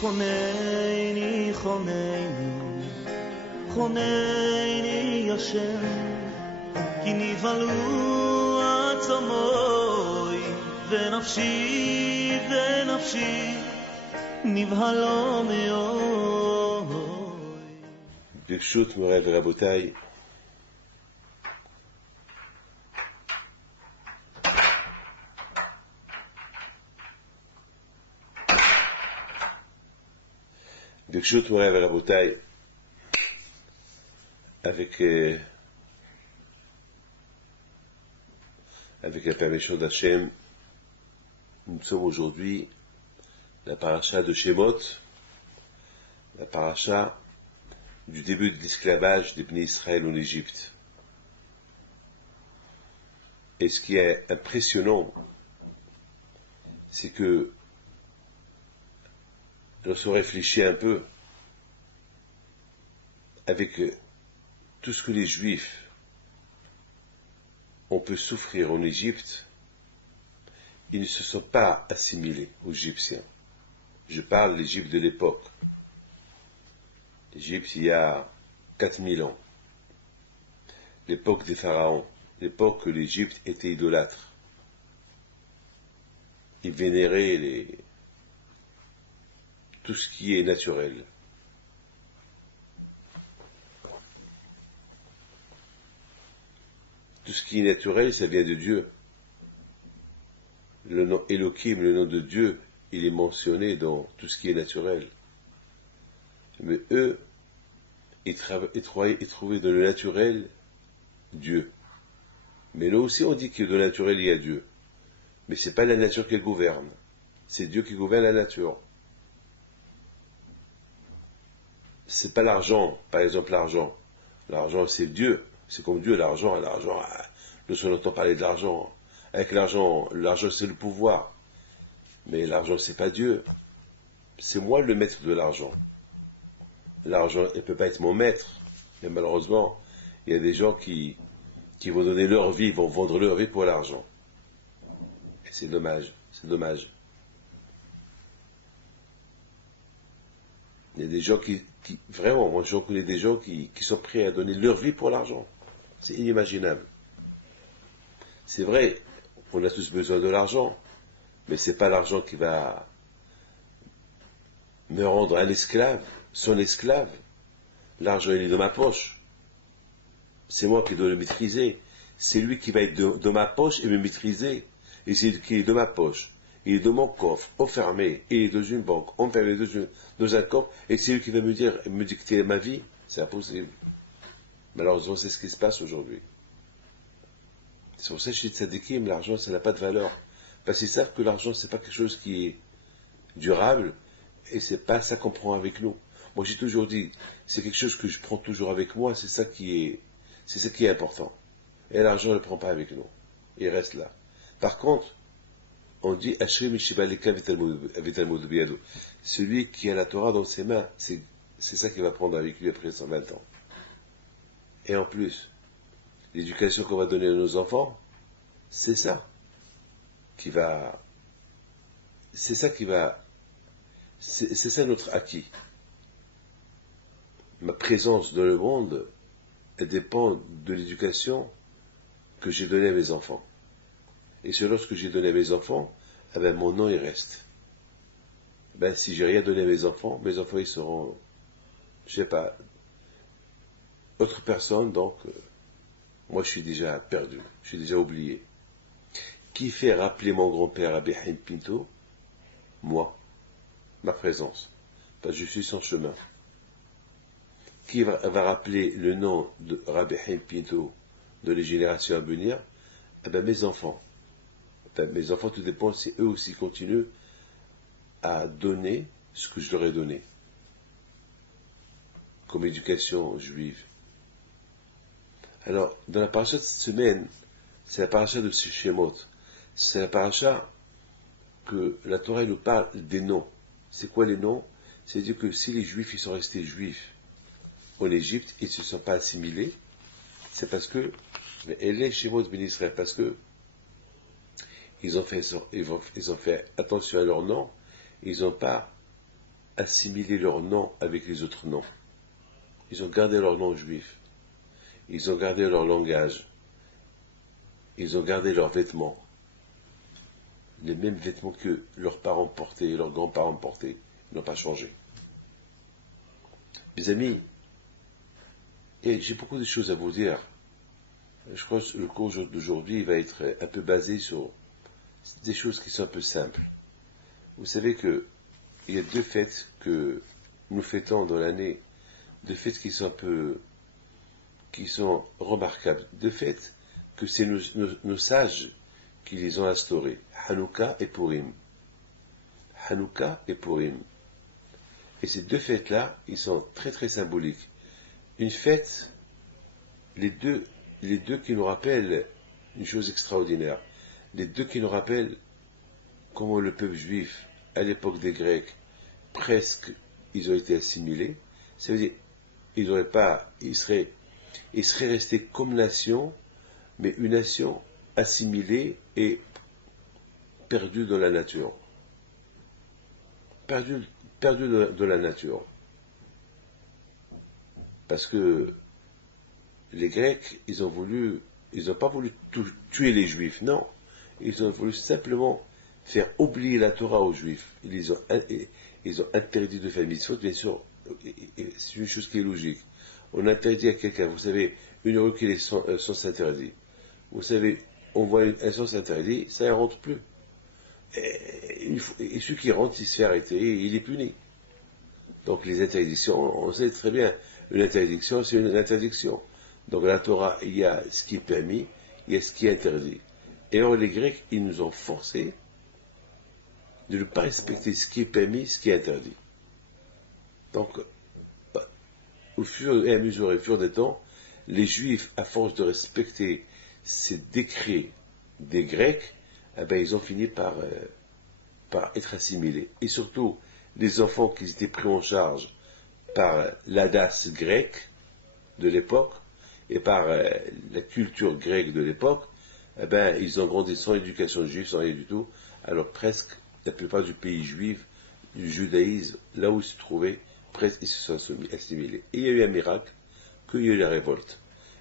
חונני, חונני, חונני השם, כי נבהלו עצמוי, ונפשי, ונפשי, נבהלו מאוד. ברשות מוריי ורבותיי, ברשות מוריי ורבותיי, avec la permission d'Hachem, nous sommes aujourd'hui la paracha de Shemot, la paracha du début de l'esclavage des Bnei Israël en Égypte. Et ce qui est impressionnant, c'est que lorsqu'on réfléchit un peu, avec tout ce que les Juifs ont pu souffrir en Égypte, ils ne se sont pas assimilés aux Égyptiens. Je parle de l'Égypte de l'époque. L'Égypte il y a 4000 ans. L'époque des pharaons. L'époque où l'Égypte était idolâtre. Ils vénéraient tout ce qui est naturel. Tout ce qui est naturel, ça vient de Dieu. Le nom Elohim, le nom de Dieu, il est mentionné dans tout ce qui est naturel. Mais eux, ils trouvaient dans le naturel Dieu. Mais nous aussi, on dit que dans le naturel, il y a Dieu. Mais ce n'est pas la nature qui gouverne. C'est Dieu qui gouverne la nature. C'est pas l'argent, par exemple l'argent. L'argent, c'est Dieu. C'est comme Dieu, l'argent. Nous on entend parler de l'argent. Avec l'argent c'est le pouvoir. Mais l'argent, c'est pas Dieu. C'est moi le maître de l'argent. L'argent, il ne peut pas être mon maître. Mais malheureusement, il y a des gens qui vont donner leur vie, vont vendre leur vie pour l'argent. Et c'est dommage, c'est dommage. Il y a des gens qui vraiment, moi je connais des gens qui sont prêts à donner leur vie pour l'argent. C'est inimaginable. C'est vrai, on a tous besoin de l'argent, mais c'est pas l'argent qui va me rendre un esclave, son esclave. L'argent, il est dans ma poche. C'est moi qui dois le maîtriser. C'est lui qui va être dans ma poche et me maîtriser. Et c'est qui est dans ma poche. Il est dans mon coffre, enfermé. Il est dans une banque, enfermé dans un coffre. Et c'est lui qui va me dicter ma vie. C'est impossible. Malheureusement, c'est ce qui se passe aujourd'hui. C'est pour ça que je dis tzadikim, l'argent, ça n'a pas de valeur. Parce qu'ils savent que l'argent, c'est pas quelque chose qui est durable. Et c'est pas ça qu'on prend avec nous. Moi, j'ai toujours dit, c'est quelque chose que je prends toujours avec moi, c'est ça qui est important. Et l'argent ne le prend pas avec nous. Il reste là. Par contre, on dit, celui qui a la Torah dans ses mains, c'est ça qu'il va prendre avec lui après 120 ans. Et en plus, l'éducation qu'on va donner à nos enfants, c'est ça notre acquis. Ma présence dans le monde, elle dépend de l'éducation que j'ai donnée à mes enfants. Et selon ce que j'ai donné à mes enfants, eh ben, mon nom il reste. Ben, si j'ai rien donné à mes enfants ils seront, je sais pas, autre personne, donc moi je suis déjà perdu, je suis déjà oublié. Qui fait rappeler mon grand-père Rabbi Haim Pinto? Moi, ma présence, parce que je suis son chemin. Qui va rappeler le nom de Rabbi Haim Pinto de les générations à venir? Eh ben, mes enfants. Mes enfants, tout dépend si eux aussi continuent à donner ce que je leur ai donné comme éducation juive. Alors, dans la paracha de cette semaine, c'est la paracha de Shemot. C'est la paracha que la Torah nous parle des noms. C'est quoi les noms? C'est-à-dire que si les Juifs ils sont restés Juifs en Égypte, ils ne se sont pas assimilés, c'est parce que, elle est Shemot ben Israël, parce que ils ont fait attention à leur nom, ils n'ont pas assimilé leur nom avec les autres noms. Ils ont gardé leur nom juif. Ils ont gardé leur langage. Ils ont gardé leurs vêtements. Les mêmes vêtements que leurs parents portaient et leurs grands-parents portaient. Ils n'ont pas changé. Mes amis, et j'ai beaucoup de choses à vous dire. Je crois que le cours d'aujourd'hui va être un peu basé sur des choses qui sont un peu simples. Vous savez qu'il y a 2 fêtes que nous fêtons dans l'année, 2 fêtes qui sont remarquables, 2 fêtes que c'est nos sages qui les ont instaurées, Hanouka et Purim. Hanouka et Purim. Et ces 2 fêtes-là, ils sont très très symboliques. Une fête, les deux qui nous rappellent une chose extraordinaire. Les 2 qui nous rappellent comment le peuple juif, à l'époque des Grecs, presque, ils ont été assimilés. Ça veut dire, ils seraient restés comme nation, mais une nation assimilée et perdue dans la nature. Perdue de la nature. Parce que les Grecs, ils n'ont pas voulu tuer les Juifs, non. Ils ont voulu simplement faire oublier la Torah aux Juifs. Ils ont interdit de faire mitzvot, bien sûr, c'est une chose qui est logique. On interdit à quelqu'un, vous savez, une rue qui est sens interdit. Vous savez, on voit un sens interdit, ça ne rentre plus. Et celui qui rentre, il se fait arrêter, il est puni. Donc les interdictions, on sait très bien, une interdiction, c'est une interdiction. Donc la Torah, il y a ce qui est permis, il y a ce qui est interdit. Et alors les Grecs, ils nous ont forcés de ne pas respecter ce qui est permis, ce qui est interdit. Donc, au fur et à mesure des temps, les Juifs, à force de respecter ces décrets des Grecs, eh ben, ils ont fini par être assimilés. Et surtout, les enfants qui étaient pris en charge par l'Hadas grec de l'époque et par la culture grecque de l'époque, eh ben, ils ont grandi sans éducation juive, sans rien du tout. Alors presque la plupart du pays juif, du judaïsme, là où ils se trouvaient, presque ils se sont assimilés. Et il y a eu un miracle, qu'il y a eu la révolte.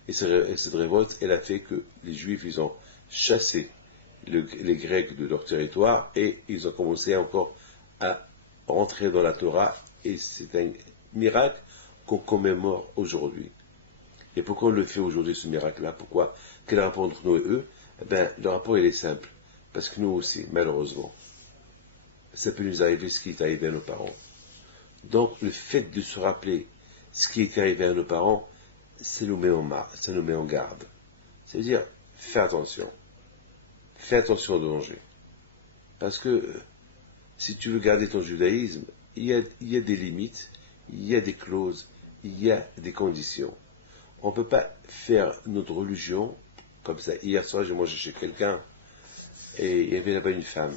Et cette révolte, elle a fait que les Juifs, ils ont chassé les Grecs de leur territoire et ils ont commencé encore à rentrer dans la Torah. Et c'est un miracle qu'on commémore aujourd'hui. Et pourquoi on le fait aujourd'hui, ce miracle-là? Pourquoi? Quel rapport entre nous et eux? Eh bien, le rapport, il est simple. Parce que nous aussi, malheureusement, ça peut nous arriver ce qui est arrivé à nos parents. Donc, le fait de se rappeler ce qui est arrivé à nos parents, ça nous met en garde. C'est-à-dire, fais attention. Fais attention au danger. Parce que si tu veux garder ton judaïsme, il y a des limites, il y a des clauses, il y a des conditions. On ne peut pas faire notre religion comme ça. Hier soir, j'ai mangé chez quelqu'un et il y avait là-bas une femme.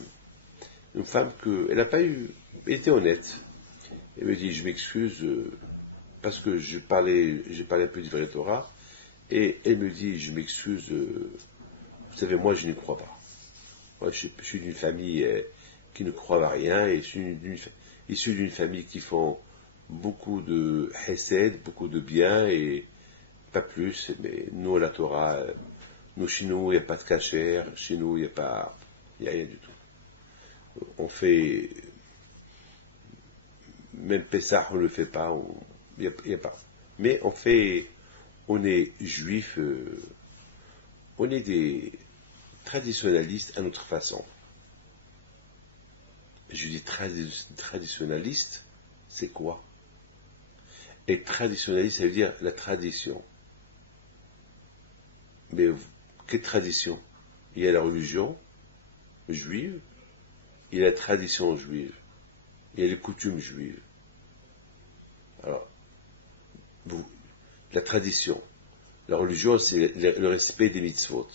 Une femme elle n'a pas eu. Elle était honnête. Elle me dit, je m'excuse parce que j'ai parlé un peu du vrai Torah. Et elle me dit, je m'excuse, vous savez, moi je n'y crois pas. Moi je suis d'une famille qui ne croit à rien et je suis issu d'une famille qui font beaucoup de hesed, beaucoup de bien et pas plus. Mais nous, à la Torah, chez nous, il n'y a pas de kasher, chez nous, il n'y a rien du tout. On fait, même Pessah, on ne le fait pas, il n'y a pas. Mais on est juifs, on est des traditionnalistes à notre façon. Je dis traditionnaliste, c'est quoi? Et traditionnaliste, ça veut dire la tradition. Mais quelle tradition? Il y a la religion juive, il y a la tradition juive, il y a les coutumes juives. Alors, la tradition, la religion, c'est le respect des mitzvot,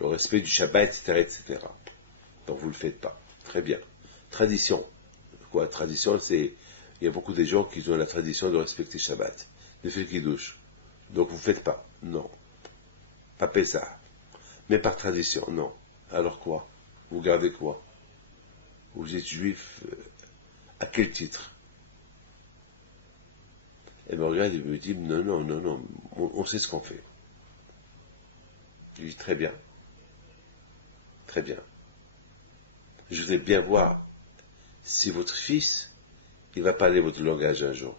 le respect du Shabbat, etc., etc. Donc vous ne le faites pas. Très bien. Tradition. Quoi? Tradition, il y a beaucoup de gens qui ont la tradition de respecter Shabbat, de faire Kiddush. Donc vous ne faites pas. Non. Pas Pessah. Mais par tradition, non. Alors quoi? Vous gardez quoi? Vous êtes juif à quel titre? Elle me regarde et me dit, non, non, non, non, on sait ce qu'on fait. Je lui dis, très bien, très bien. Je voudrais bien voir si votre fils, il va parler votre langage un jour.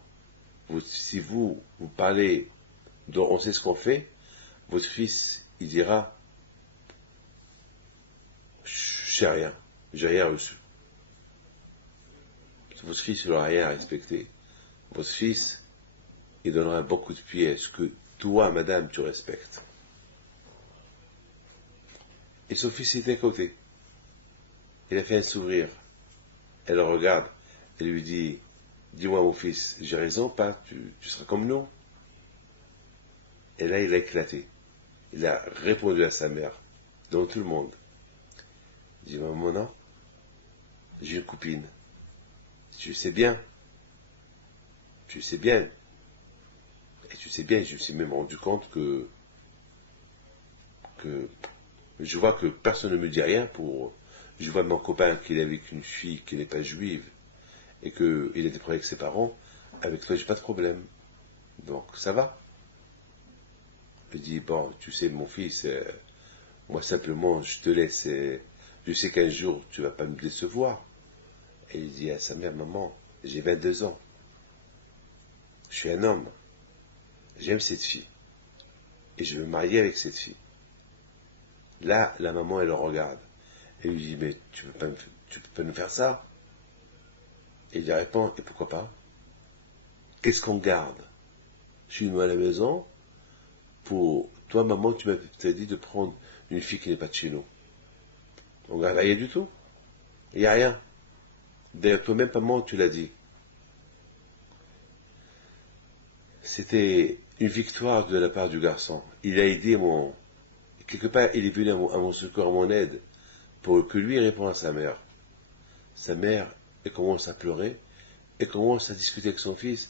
Si vous parlez, on sait ce qu'on fait, votre fils, il dira, j'ai rien reçu. Votre fils, il n'aura rien à respecter. Votre fils, il donnera un bon coup de pied à ce que toi, madame, tu respectes. Et son fils était à côté. Il a fait un sourire. Elle le regarde. Elle lui dit, dis-moi mon fils, j'ai raison, pas, tu seras comme nous. Et là, il a éclaté. Il a répondu à sa mère, devant tout le monde. Il dit, maman, non, j'ai une copine. Tu sais bien. Tu sais bien. Et tu sais bien, je me suis même rendu compte que je vois que personne ne me dit rien pour... Je vois mon copain qu'il est avec une fille qui n'est pas juive et qu'il a des problèmes avec ses parents. Avec toi, j'ai pas de problème. Donc, ça va. Il dit, bon, tu sais, mon fils, moi simplement, je te laisse, je sais qu'un jour, tu vas pas me décevoir. Et il dit à sa mère, maman, j'ai 22 ans. Je suis un homme. J'aime cette fille. Et je veux me marier avec cette fille. Là, la maman, elle le regarde. Et lui dit, mais tu peux pas nous faire ça? Et il lui répond, et pourquoi pas? Qu'est-ce qu'on garde? Je suis à la maison, pour toi, maman, tu m'as dit de prendre une fille qui n'est pas de chez nous. On garde rien du tout. Il n'y a rien. D'ailleurs, toi-même, maman, tu l'as dit. C'était une victoire de la part du garçon. Il a aidé quelque part, il est venu à mon secours, à mon aide, pour que lui réponde à sa mère. Sa mère, elle commence à pleurer, elle commence à discuter avec son fils,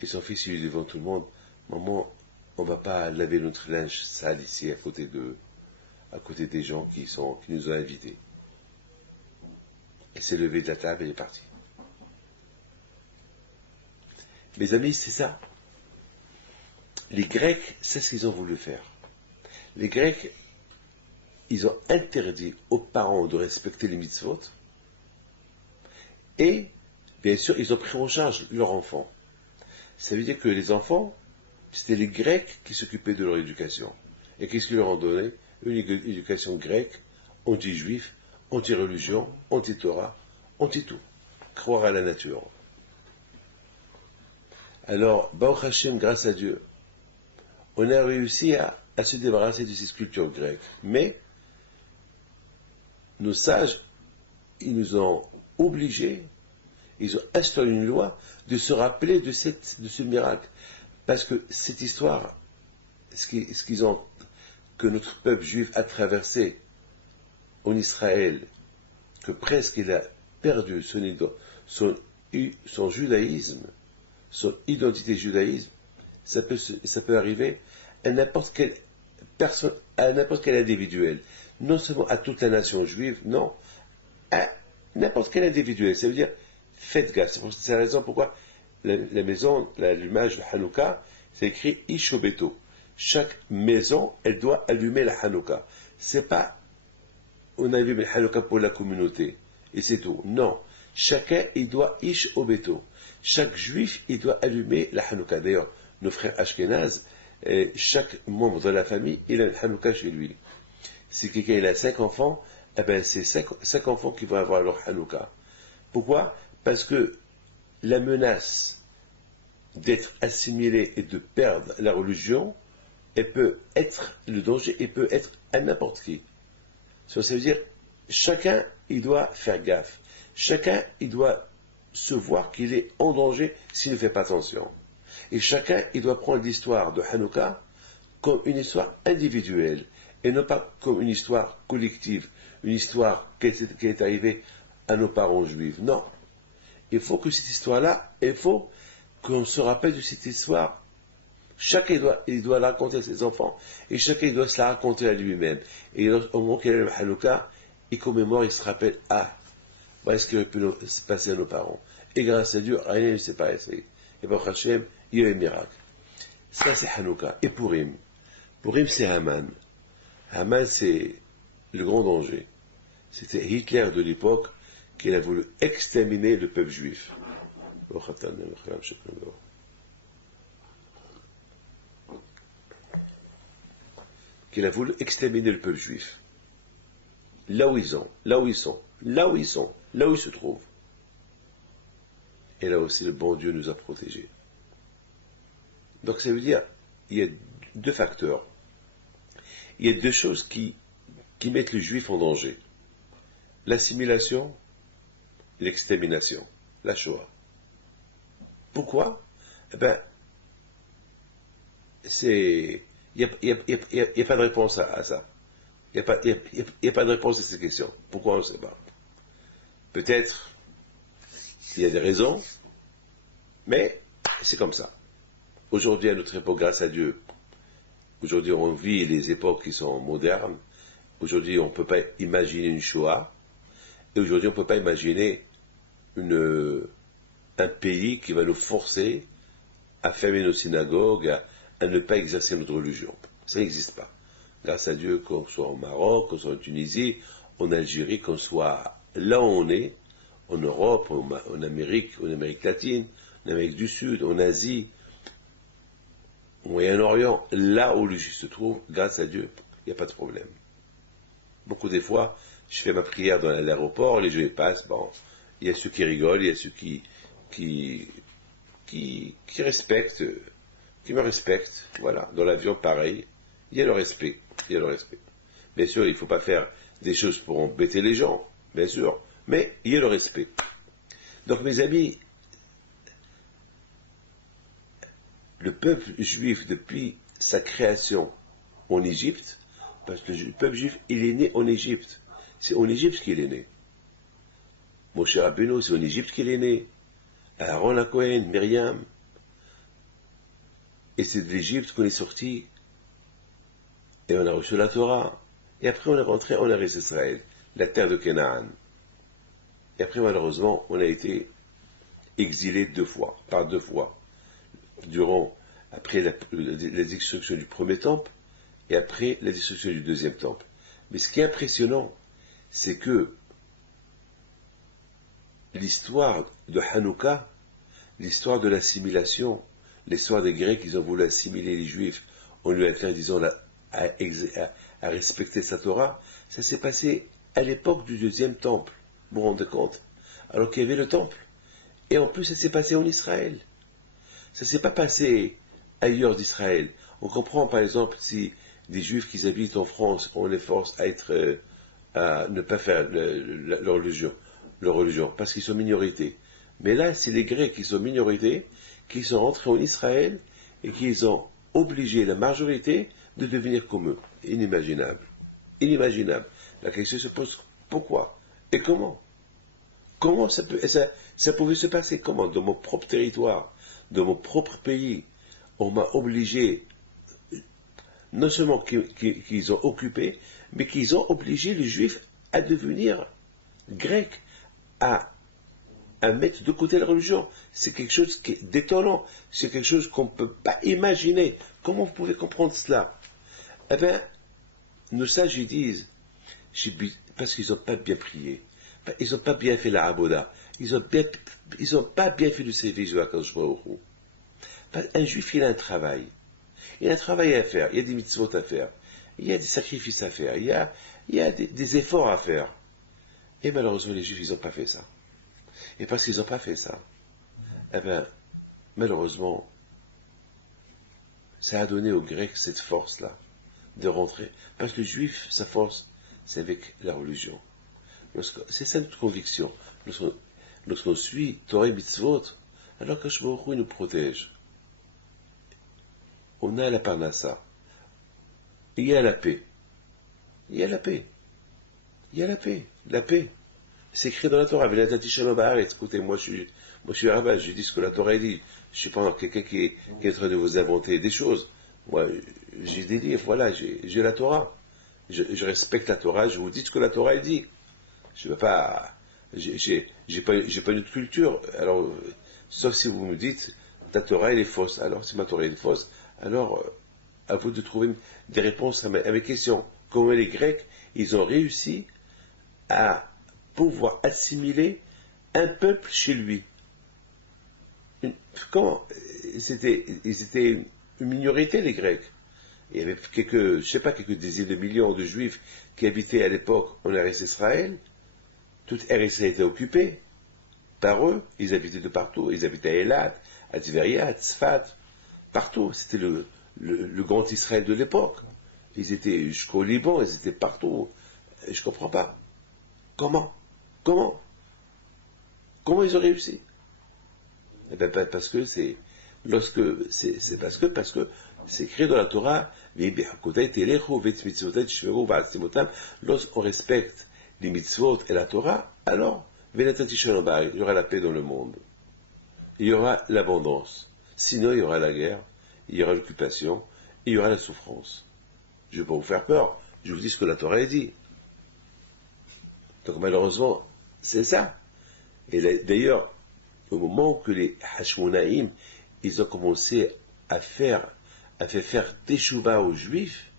et son fils, il lui dit devant tout le monde, maman, on va pas laver notre linge sale ici, à côté des gens qui nous ont invités. Elle s'est levée de la table et elle est partie. Mes amis, c'est ça. Les Grecs, c'est ce qu'ils ont voulu faire. Les Grecs, ils ont interdit aux parents de respecter les mitzvot, et, bien sûr, ils ont pris en charge leurs enfants. Ça veut dire que les enfants, c'était les Grecs qui s'occupaient de leur éducation. Et qu'est-ce qu'ils leur ont donné? Une éducation grecque, anti-juif, anti-religion, anti-Torah, anti-tout. Croire à la nature. Alors, Baruch Hashem, grâce à Dieu, on a réussi à se débarrasser de ces sculptures grecques. Mais, nos sages, ils nous ont obligés, ils ont instauré une loi de se rappeler de ce miracle. Parce que cette histoire, que notre peuple juif a traversé en Israël, que presque il a perdu son judaïsme, son identité judaïsme, ça peut arriver à n'importe quelle personne, à n'importe quel individuel. Non seulement à toute la nation juive, non, à n'importe quel individuel. Ça veut dire, faites gaffe. C'est la raison pourquoi la maison, l'allumage de Hanouka, c'est écrit Ishobeto. Chaque maison, elle doit allumer la Hanouka. C'est pas, on allume la Hanouka pour la communauté, et c'est tout. Non. Chacun, il doit Ishobeto. Chaque juif, il doit allumer la Hanouka. D'ailleurs, nos frères Ashkenaz, chaque membre de la famille, il a une Hanouka chez lui. Si quelqu'un il a 5 enfants, eh ben c'est 5 enfants qui vont avoir leur Hanouka. Pourquoi? Parce que la menace d'être assimilé et de perdre la religion, le danger, il peut être à n'importe qui. Ça veut dire, chacun, il doit faire gaffe. Chacun, il doit se voir qu'il est en danger s'il ne fait pas attention. Et chacun, il doit prendre l'histoire de Hanouka comme une histoire individuelle, et non pas comme une histoire collective, une histoire qui est arrivée à nos parents juifs. Non. Il faut que cette histoire-là, il faut qu'on se rappelle de cette histoire. Chacun il doit la raconter à ses enfants, et chacun il doit se la raconter à lui-même. Et au moment qu'il a le Hanouka, il commémore, il se rappelle, voilà ce qui aurait pu se passer à nos parents. Et grâce à Dieu, rien ne s'est passé. Et Baruch Hashem, il y a un miracle. Ça, c'est Hanouka. Et Purim. Purim, c'est Haman. Haman, c'est le grand danger. C'était Hitler de l'époque qui a voulu exterminer le peuple juif. Qu'il a voulu exterminer le peuple juif. Là où ils sont, là où ils sont, là où ils sont, là où ils se trouvent. Et là aussi, le bon Dieu nous a protégés. Donc ça veut dire, il y a deux facteurs. Il y a deux choses qui mettent le juif en danger. L'assimilation, l'extermination, la Shoah. Pourquoi? Eh bien, il n'y a pas de réponse à ça. Il n'y a pas de réponse à cette question. Pourquoi on ne sait pas? Peut-être il y a des raisons, mais c'est comme ça. Aujourd'hui, à notre époque, grâce à Dieu, aujourd'hui on vit les époques qui sont modernes. Aujourd'hui, on ne peut pas imaginer une Shoah. Et aujourd'hui, on ne peut pas imaginer un pays qui va nous forcer à fermer nos synagogues, à ne pas exercer notre religion. Ça n'existe pas. Grâce à Dieu, qu'on soit au Maroc, qu'on soit en Tunisie, en Algérie, qu'on soit là où on est, en Europe, en Amérique latine, en Amérique du Sud, en Asie, au Moyen-Orient, là où le juif se trouve, grâce à Dieu, il n'y a pas de problème. Beaucoup des fois, je fais ma prière dans l'aéroport, les gens passent, bon, il y a ceux qui rigolent, il y a ceux qui respectent, qui me respectent, voilà. Dans l'avion, pareil, il y a le respect, Bien sûr, il ne faut pas faire des choses pour embêter les gens, bien sûr, mais il y a le respect. Donc, mes amis, le peuple juif, depuis sa création en Égypte, parce que le peuple juif, il est né en Égypte. C'est en Égypte qu'il est né. Moshe Rabbeinu, c'est en Égypte qu'il est né. Aaron la Cohen, Myriam. Et c'est de l'Égypte qu'on est sorti. Et on a reçu la Torah. Et après, on est rentré en Eretz Israël, la terre de Canaan. Et après, malheureusement, on a été exilé par deux fois. Après la destruction du premier temple, et après la destruction du deuxième temple. Mais ce qui est impressionnant, c'est que l'histoire de Hanouka, l'histoire de l'assimilation, l'histoire des Grecs, ils ont voulu assimiler les Juifs en lui interdisant à respecter sa Torah, ça s'est passé à l'époque du deuxième temple, vous vous rendez compte? Alors qu'il y avait le temple. Et en plus, ça s'est passé en Israël. Ça ne s'est pas passé ailleurs d'Israël. On comprend, par exemple, si des Juifs qui habitent en France, on les force à ne pas faire leur religion, parce qu'ils sont minorités. Mais là, c'est les Grecs qui sont minorités, qui sont rentrés en Israël et qui ont obligé la majorité de devenir comme eux. Inimaginable. Inimaginable. La question se pose, pourquoi? Et comment? Comment ça pouvait se passer? Comment? Dans mon propre territoire, dans mon propre pays, on m'a obligé, non seulement qu'ils ont occupé, mais qu'ils ont obligé les Juifs à devenir grecs, à mettre de côté la religion. C'est quelque chose qui est détonnant, c'est quelque chose qu'on ne peut pas imaginer. Comment vous pouvez comprendre cela? Eh bien, nos sages ils disent, parce qu'ils n'ont pas bien prié, ils n'ont pas bien fait la aboda, ils n'ont pas bien fait le service de la Kadosh. Un juif, il a un travail. Il y a un travail à faire, il y a des mitzvot à faire, il y a des sacrifices à faire, il y a des efforts à faire. Et malheureusement, les Juifs, ils n'ont pas fait ça. Et parce qu'ils n'ont pas fait ça, eh bien, malheureusement, ça a donné aux Grecs cette force-là, de rentrer. Parce que le Juif, sa force, c'est avec la religion. C'est ça notre conviction. Lorsqu'on suit Torah et Mitzvot, alors que Baruch Hu nous protège. On a la parnassa. Il y a la paix. Il y a la paix. Il y a la paix. La paix. C'est écrit dans la Torah. Écoutez, moi je suis rabbin, je dis ce que la Torah dit. Je ne suis pas quelqu'un qui est en train de vous inventer des choses. Moi, j'ai des livres, voilà, j'ai la Torah. Je respecte la Torah, je vous dis ce que la Torah dit. Je ne veux pas. J'ai pas une autre culture. Alors, sauf si vous me dites, ta Torah elle est fausse. Alors si ma Torah est fausse, alors à vous de trouver des réponses à mes questions. Comment les Grecs, ils ont réussi à pouvoir assimiler un peuple chez lui. Comment ils étaient une minorité, les Grecs. Il y avait quelques, je sais pas, quelques dizaines de millions de Juifs qui habitaient à l'époque en Eretz Israël. Toute Eretz était occupée par eux. Ils habitaient de partout. Ils habitaient à Eilat, à Tveria, à Tzfat, partout. C'était le grand Israël de l'époque. Ils étaient jusqu'au Liban, ils étaient partout. Je comprends pas. Comment ils ont réussi? Eh bien, parce que parce que c'est écrit dans la Torah, lorsqu'on respecte les mitzvot et la Torah, alors, il y aura la paix dans le monde. Il y aura l'abondance. Sinon, il y aura la guerre, il y aura l'occupation, il y aura la souffrance. Je ne vais pas vous faire peur, je vous dis ce que la Torah dit. Donc malheureusement, c'est ça. Et d'ailleurs, au moment que les Hashmonaïm, ils ont commencé à faire teshuva aux Juifs,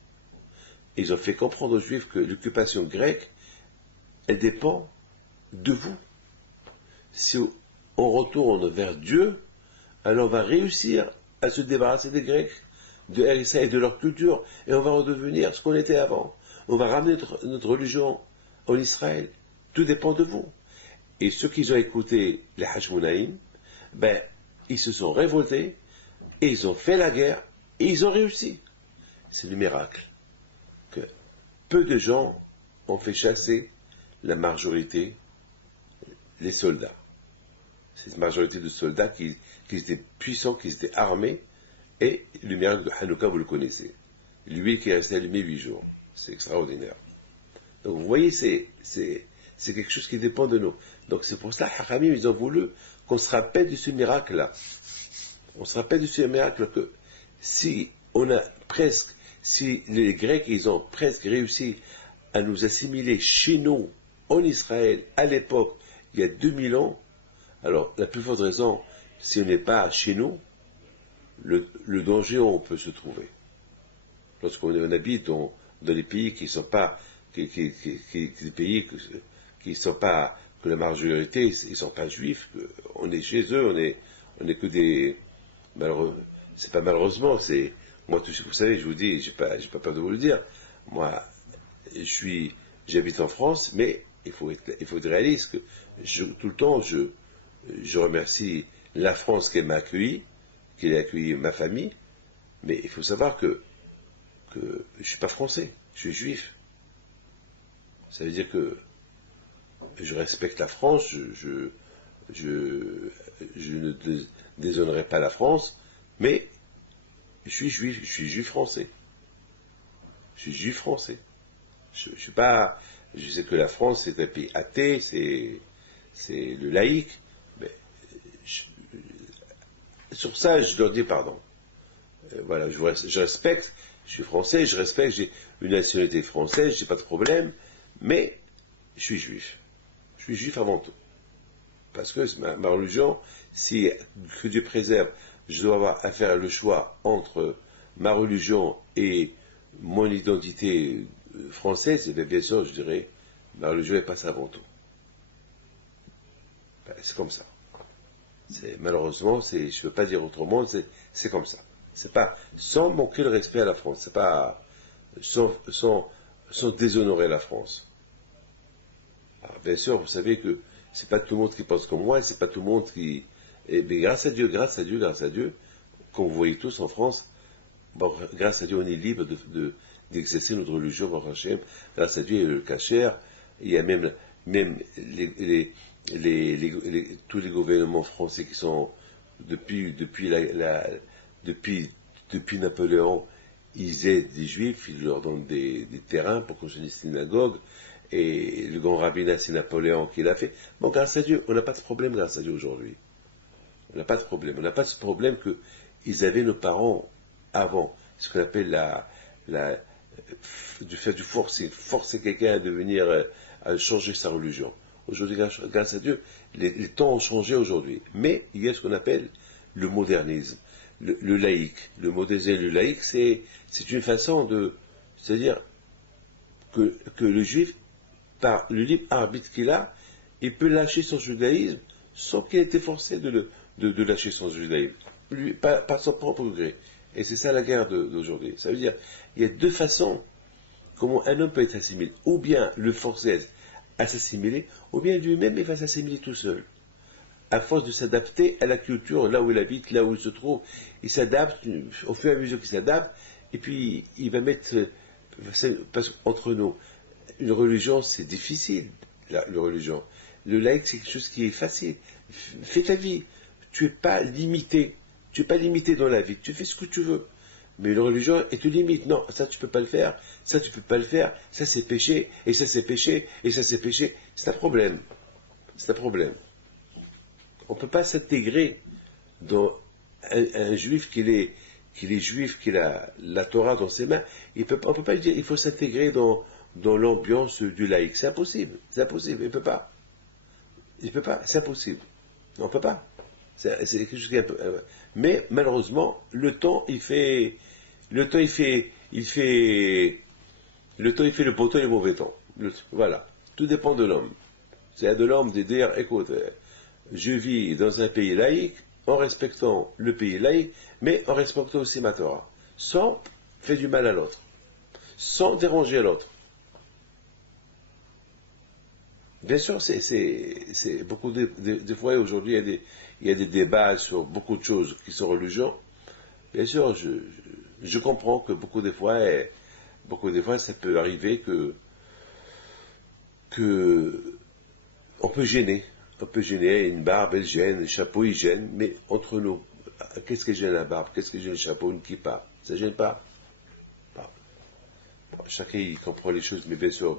ils ont fait comprendre aux Juifs que l'occupation grecque, elle dépend de vous. Si on retourne vers Dieu, alors on va réussir à se débarrasser des Grecs, de Hérissa et de leur culture, et on va redevenir ce qu'on était avant. On va ramener notre religion en Israël. Tout dépend de vous. Et ceux qui ont écouté les Hashmonaïm, ben, ils se sont révoltés, et ils ont fait la guerre, et ils ont réussi. C'est le miracle. Que peu de gens ont fait chasser la majorité, les soldats. Cette majorité de soldats qui étaient puissants, qui étaient armés, et le miracle de Hanouka, vous le connaissez. L'huile qui est restée allumée 8 jours. C'est extraordinaire. Donc vous voyez, c'est quelque chose qui dépend de nous. Donc c'est pour ça, Haramim, ils ont voulu qu'on se rappelle de ce miracle-là. On se rappelle de ce miracle que si les Grecs, ils ont presque réussi à nous assimiler chez nous, en Israël, à l'époque, il y a 2000 ans, alors la plus forte raison, si on n'est pas chez nous, le danger où on peut se trouver. Lorsqu'on habite dans des pays qui ne sont pas, des pays qui sont pas, que la majorité, ils ne sont pas juifs, on est chez eux, on est que des, c'est pas malheureusement, c'est, moi, vous savez, je vous dis, j'ai pas peur de vous le dire, moi, j'habite en France, mais il faut être réaliste, que tout le temps, je remercie la France qui m'a accueilli, qui a accueilli ma famille, mais il faut savoir que je ne suis pas français, je suis juif. Ça veut dire que je respecte la France, je ne déshonorerai pas la France, mais je suis juif français. Je suis juif français. Je suis pas, je sais que la France c'est un pays athée, c'est le laïque, mais sur ça je leur dis pardon. Voilà, je respecte, je suis français, je respecte, j'ai une nationalité française, j'ai pas de problème, mais je suis juif. Je suis juif avant tout. Parce que ma religion, si que Dieu préserve, je dois avoir à faire le choix entre ma religion et mon identité française, et bien sûr, je dirais, ma religion est passée avant tout. Ben, c'est comme ça. Malheureusement, je ne peux pas dire autrement, c'est comme ça. C'est pas sans manquer le respect à la France, c'est pas sans déshonorer la France. Alors, bien sûr, vous savez que c'est pas tout le monde qui pense comme moi, c'est pas tout le monde qui. Mais grâce à Dieu, comme vous voyez tous en France, bon, grâce à Dieu, on est libre d'exercer notre religion, grâce à Dieu, il y a le kasher, il y a même tous les gouvernements français qui sont depuis Napoléon, ils aident des juifs, ils leur donnent des terrains pour construire des synagogues, et le grand rabbinat, c'est Napoléon qui l'a fait. Bon, grâce à Dieu, on n'a pas de problème grâce à Dieu aujourd'hui. On n'a pas de problème. On n'a pas ce problème qu'ils avaient nos parents avant. Ce qu'on appelle du fait du forcer quelqu'un à devenir, à changer sa religion. Aujourd'hui, grâce à Dieu, les temps ont changé aujourd'hui. Mais il y a ce qu'on appelle le modernisme, le laïque. Le modernisme et le laïque, c'est une façon de... C'est-à-dire que le juif, par le libre arbitre qu'il a, il peut lâcher son judaïsme sans qu'il ait été forcé de lâcher son judaïsme, lui, par son propre gré. Et c'est ça la guerre d'aujourd'hui. Ça veut dire, il y a deux façons comment un homme peut être assimilé. Ou bien le forcer à s'assimiler, ou bien lui-même il va s'assimiler tout seul. À force de s'adapter à la culture, là où il habite, là où il se trouve, il s'adapte, au fur et à mesure qu'il s'adapte, et puis il va mettre, parce qu'entre nous, une religion c'est difficile, la religion. Le laïc c'est quelque chose qui est facile. Fais ta vie, tu n'es pas limité, dans la vie, tu fais ce que tu veux. Mais une religion, elle te limite. Non, ça tu peux pas le faire, ça tu peux pas le faire, ça c'est péché, et ça c'est péché, et ça c'est péché. C'est un problème. C'est un problème. On ne peut pas s'intégrer dans un juif qu'il est juif, qu'il a la Torah dans ses mains. On ne peut pas lui dire il faut s'intégrer dans l'ambiance du laïc. C'est impossible. C'est impossible. Il ne peut pas. Il peut pas. C'est impossible. On ne peut pas. C'est quelque chose qui est un peu. Mais malheureusement, le temps il fait le beau temps et le mauvais temps. Voilà. Tout dépend de l'homme. C'est à de l'homme de dire écoute, je vis dans un pays laïque, en respectant le pays laïque, mais en respectant aussi ma Torah, sans faire du mal à l'autre, sans déranger l'autre. Bien sûr, c'est beaucoup de fois aujourd'hui, il y a des débats sur beaucoup de choses qui sont religions. Bien sûr, je comprends que beaucoup de fois, ça peut arriver que on peut gêner. On peut gêner, une barbe, elle gêne, le chapeau, il gêne, mais entre nous, qu'est-ce qui gêne la barbe, qu'est-ce qui gêne le chapeau, une kippa? Ça gêne pas. Bon, chacun il comprend les choses, mais bien sûr,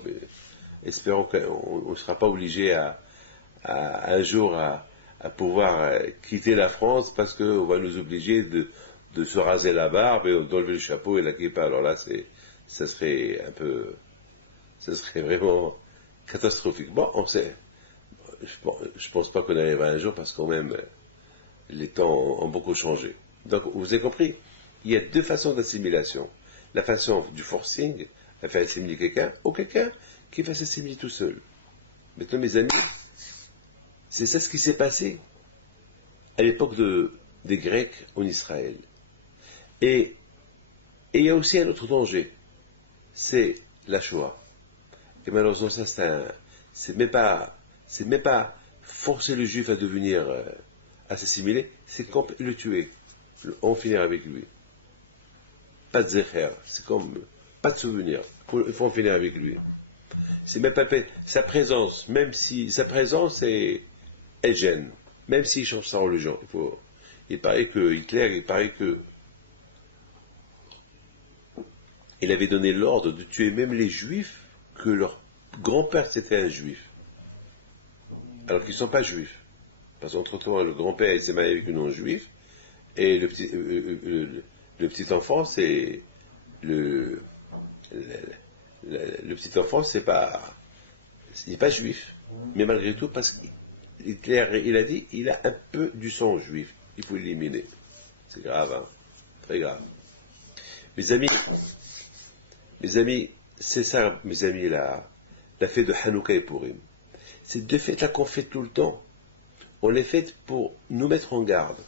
espérons qu'on ne sera pas obligé un jour à pouvoir quitter la France parce qu'on va nous obliger de se raser la barbe et d'enlever le chapeau et la kippa. Alors là, ça serait vraiment catastrophique. Bon, on sait. Je pense pas qu'on arrivera un jour parce que quand même les temps ont beaucoup changé. Donc vous avez compris, il y a deux façons d'assimilation. La façon du forcing, à faire assimiler quelqu'un, ou quelqu'un qui va s'assimiler tout seul. Maintenant mes amis, c'est ça ce qui s'est passé à l'époque des Grecs en Israël. Et il y a aussi un autre danger, c'est la Shoah. Et malheureusement ça c'est même pas forcer le juif à devenir, à s'assimiler, c'est le tuer. On finira avec lui. Pas de zecher, c'est comme pas de souvenir. Il faut en finir avec lui. C'est même pas sa présence, même si sa présence elle gêne, même s'il change sa religion. Il paraît que Hitler, il avait donné l'ordre de tuer même les juifs que leur grand-père c'était un juif. Alors qu'ils ne sont pas juifs. Parce qu'entre-temps, le grand-père il s'est marié avec une non-juive, et le petit enfant, c'est le petit enfant, il n'est pas juif. Mais malgré tout, parce qu'Hitler, il a dit, il a un peu du sang juif. Il faut l'éliminer. C'est grave, hein. Très grave. Mes amis, c'est ça, mes amis, la fête de Hanouka et Purim. Ces deux fêtes-là qu'on fait tout le temps, on les fait pour nous mettre en garde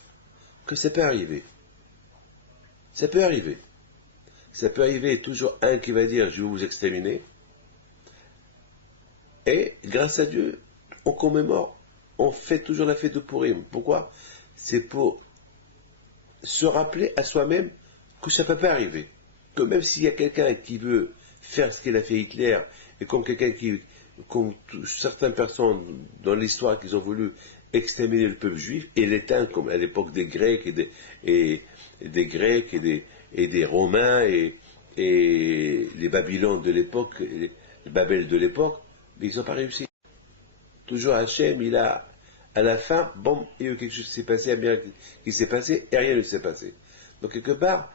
que ça peut arriver. Ça peut arriver. Ça peut arriver toujours un qui va dire je vais vous exterminer. Et grâce à Dieu, on commémore, on fait toujours la fête de Purim. Pourquoi? C'est pour se rappeler à soi-même que ça ne peut pas arriver. Que même s'il y a quelqu'un qui veut faire ce qu'il a fait Hitler, et comme certaines personnes dans l'histoire qui ont voulu exterminer le peuple juif et l'éteindre, comme à l'époque des Grecs et des Romains et les Babylons de l'époque, les Babel de l'époque, mais ils n'ont pas réussi. Toujours Hachem, à la fin, bon, il y a eu quelque chose qui s'est passé, qui s'est passé, et rien ne s'est passé. Donc quelque part,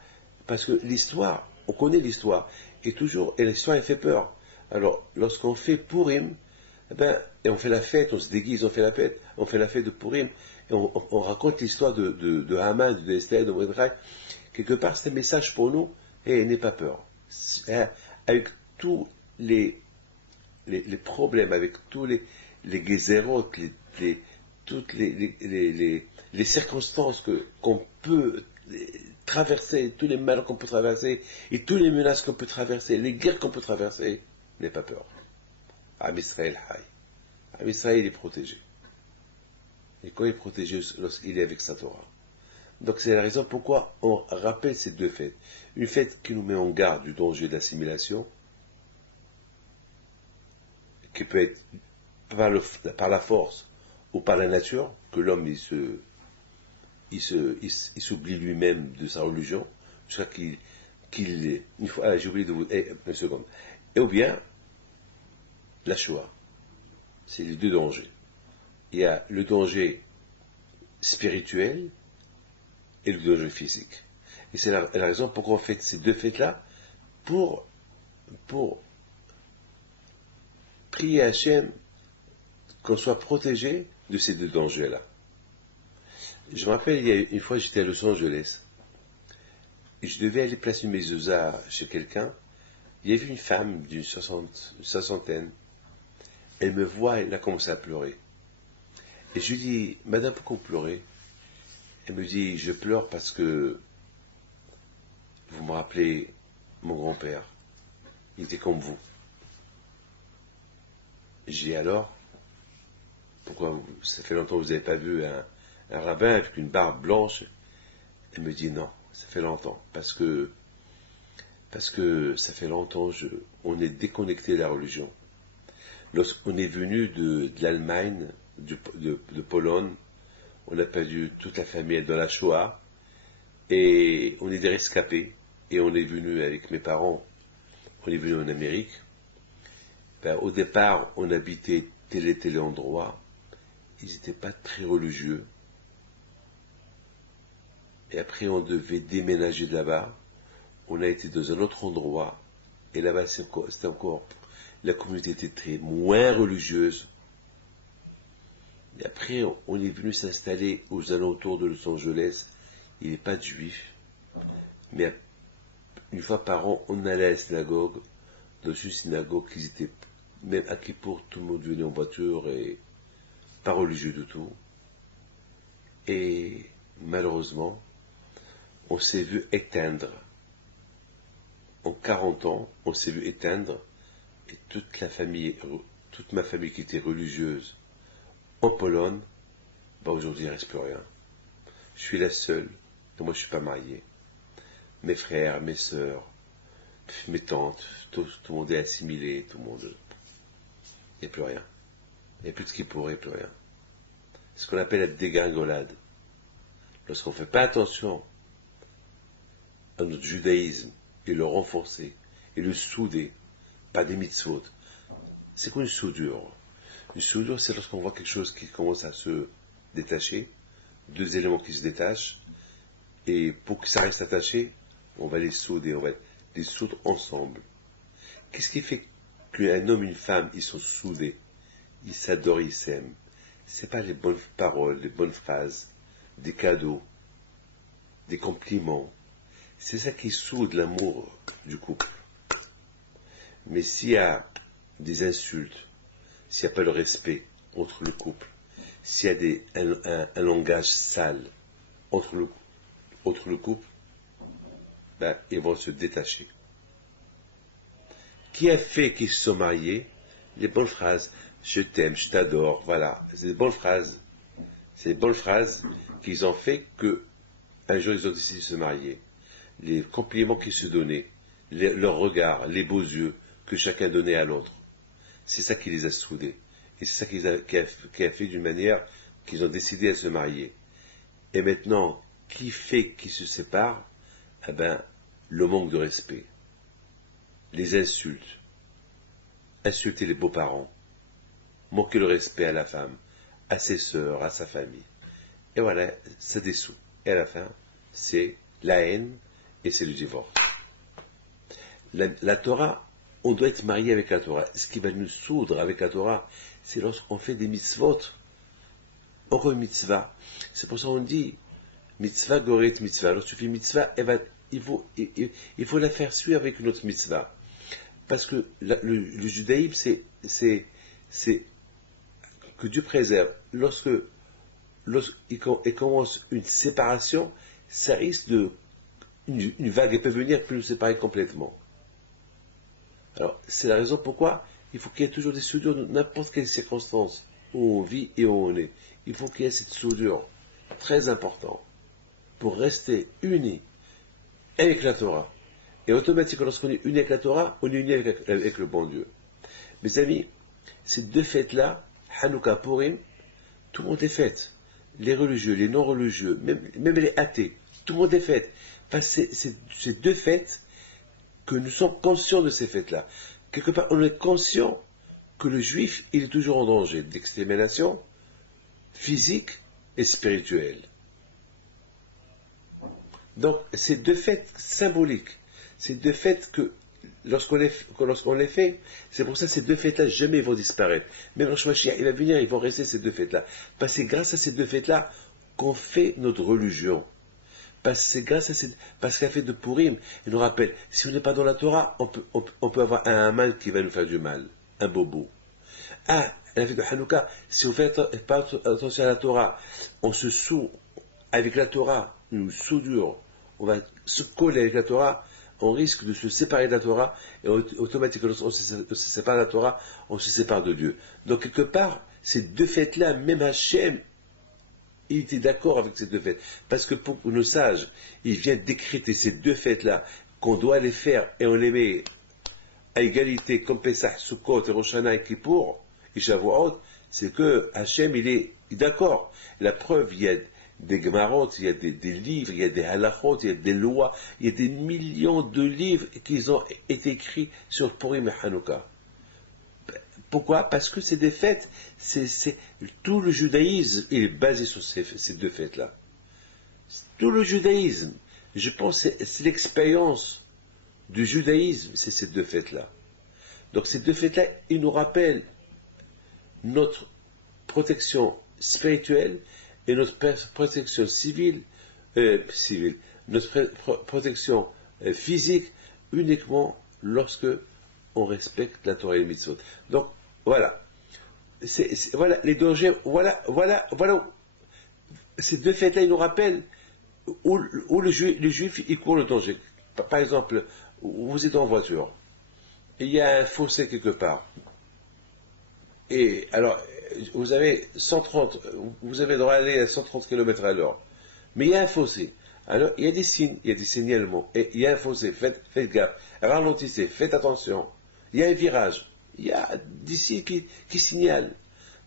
parce que l'histoire, on connaît l'histoire, et l'histoire elle fait peur. Alors, lorsqu'on fait Purim, Et on fait la fête, on se déguise, on fait la fête de Purim, et on raconte l'histoire de Haman, d'Esther, de Mordechai. Quelque part, c'est un message pour nous, et n'aie pas peur. Avec tous les problèmes, avec tous les gezerot, toutes les circonstances qu'on peut traverser, tous les mal qu'on peut traverser, et toutes les menaces qu'on peut traverser, les guerres qu'on peut traverser, n'aie pas peur. Am Israël Hay. Am Israël, il est protégé. Et quand il est protégé, lorsqu'il est avec sa Torah. Donc c'est la raison pourquoi on rappelle ces deux fêtes. Une fête qui nous met en garde du danger de l'assimilation, qui peut être par la force ou par la nature, que l'homme il s'oublie lui-même de sa religion, jusqu'à une fois, j'ai oublié de vous, une seconde, et ou bien la Shoah. C'est les deux dangers. Il y a le danger spirituel et le danger physique. Et c'est la raison pourquoi on fait ces deux fêtes-là, pour prier à Hachem qu'on soit protégé de ces deux dangers-là. Je me rappelle, il y a une fois, j'étais à Los Angeles, et je devais aller placer une mezouza chez quelqu'un. Il y avait une femme d'une soixantaine. Elle me voit, elle a commencé à pleurer. Et je lui dis, Madame, pourquoi vous pleurez? Elle me dit, je pleure parce que vous me rappelez mon grand-père. Il était comme vous. J'ai dit, alors, pourquoi ça fait longtemps que vous n'avez pas vu un rabbin avec une barbe blanche? Elle me dit, non, ça fait longtemps. Parce que ça fait longtemps, on est déconnecté de la religion. Lorsqu'on est venu de l'Allemagne, de Pologne, on a perdu toute la famille dans la Shoah, et on est des rescapés, et on est venu avec mes parents, on est venu en Amérique. Au départ, on habitait tel et tel endroit, ils n'étaient pas très religieux, et après on devait déménager de là-bas, on a été dans un autre endroit, et là-bas c'était encore, la communauté était très moins religieuse. Et après, on est venu s'installer aux alentours de Los Angeles. Il n'y avait pas de juifs. Mais une fois par an, on allait à la synagogue. Dans une synagogue, ils étaient, même à Kippour, tout le monde venait en voiture et pas religieux du tout. Et malheureusement, on s'est vu éteindre. En 40 ans, on s'est vu éteindre. Et toute ma famille qui était religieuse, en Pologne, aujourd'hui il ne reste plus rien. Je suis la seule, et moi je ne suis pas marié. Mes frères, mes sœurs, mes tantes, tout le monde est assimilé, tout le monde. Il n'y a plus rien. Il n'y a plus de ce qui pourrait, plus rien. C'est ce qu'on appelle la dégringolade. Lorsqu'on ne fait pas attention à notre judaïsme, et le renforcer, et le souder, pas des mitzvot. C'est quoi une soudure? Une soudure, c'est lorsqu'on voit quelque chose qui commence à se détacher, deux éléments qui se détachent, et pour que ça reste attaché, on va les souder, on va les soudre ensemble. Qu'est-ce qui fait qu'un homme et une femme, ils sont soudés, ils s'adorent, ils s'aiment? C'est pas les bonnes paroles, les bonnes phrases, des cadeaux, des compliments. C'est ça qui soude l'amour du couple. Mais s'il y a des insultes, s'il n'y a pas le respect entre le couple, s'il y a un langage sale entre le couple, ils vont se détacher. Qui a fait qu'ils se sont mariés? Les bonnes phrases. Je t'aime, je t'adore, voilà. C'est des bonnes phrases. C'est des bonnes phrases qu'ils ont fait qu'un jour ils ont décidé de se marier. Les compliments qu'ils se donnaient, leurs regards, les beaux yeux que chacun donnait à l'autre. C'est ça qui les a soudés. Et c'est ça qui a fait d'une manière qu'ils ont décidé à se marier. Et maintenant, qui fait qu'ils se séparent? Le manque de respect. Les insultes. Insulter les beaux-parents. Manquer le respect à la femme, à ses sœurs, à sa famille. Et voilà, ça dessout. Et à la fin, c'est la haine et c'est le divorce. La Torah, on doit être marié avec la Torah. Ce qui va nous soudre avec la Torah, c'est lorsqu'on fait des mitzvot, heureux mitzvah. C'est pour ça qu'on dit mitzvah goret mitzvah. Lorsque tu fais mitzvah, il faut la faire suivre avec une autre mitzvah. Parce que le judaïsme, c'est que Dieu préserve. Lorsqu'il commence une séparation, ça risque une vague, elle peut venir pour nous séparer complètement. Alors, c'est la raison pourquoi il faut qu'il y ait toujours des soudures dans n'importe quelle circonstance où on vit et où on est. Il faut qu'il y ait cette soudure très importante pour rester unis avec la Torah. Et automatiquement, lorsqu'on est uni avec la Torah, on est uni avec le bon Dieu. Mes amis, ces deux fêtes-là, Hanouka, Purim, tout le monde est fête. Les religieux, les non-religieux, même les athées, tout le monde est fête. Enfin, c'est deux fêtes que nous sommes conscients de ces fêtes-là. Quelque part, on est conscient que le juif, il est toujours en danger d'extermination physique et spirituelle. Donc, ces deux fêtes symboliques, ces deux fêtes que, lorsqu'on les fait, c'est pour ça que ces deux fêtes-là, jamais vont disparaître. Même lorsque Mashiach, il va venir, ils vont rester ces deux fêtes-là. Parce que c'est grâce à ces deux fêtes-là qu'on fait notre religion. Parce que la fête de Purim, il nous rappelle, si on n'est pas dans la Torah, on peut avoir un mal qui va nous faire du mal, un bobo. La fête de Hanouka, si on fait pas attention à la Torah, on se soud avec la Torah, une soudure, on va se coller avec la Torah, on risque de se séparer de la Torah, et automatiquement, on se sépare de la Torah, on se sépare de Dieu. Donc, quelque part, ces deux fêtes-là, même Hachem, il était d'accord avec ces deux fêtes. Parce que pour nos sages, il vient décréter ces deux fêtes-là, qu'on doit les faire, et on les met à égalité, comme Pesach, Sukkot, et Rosh Hashanah, et Kippour, et Shavuot, c'est que Hachem, il est d'accord. La preuve, il y a des Gemarot, il y a des livres, il y a des halachot, il y a des lois, il y a des millions de livres qui ont été écrits sur Purim et Hanouka. Pourquoi? Parce que c'est des fêtes, tout le judaïsme, il est basé sur ces deux fêtes-là. Tout le judaïsme, je pense, c'est l'expérience du judaïsme, c'est ces deux fêtes-là. Donc ces deux fêtes-là, ils nous rappellent notre protection spirituelle et notre protection civile, notre protection physique, uniquement lorsque on respecte la Torah et les mitzvot. Donc, voilà. Voilà les dangers, voilà. Ces deux fêtes-là, ils nous rappellent où le juif, il court le danger. Par exemple, vous êtes en voiture, il y a un fossé quelque part. Et alors, vous avez le droit d'aller à 130 km à l'heure. Mais il y a un fossé. Alors, il y a des signes, il y a des signalements. Et il y a un fossé, faites gaffe. Ralentissez, faites attention. Il y a un virage. Il y a des signes qui signalent.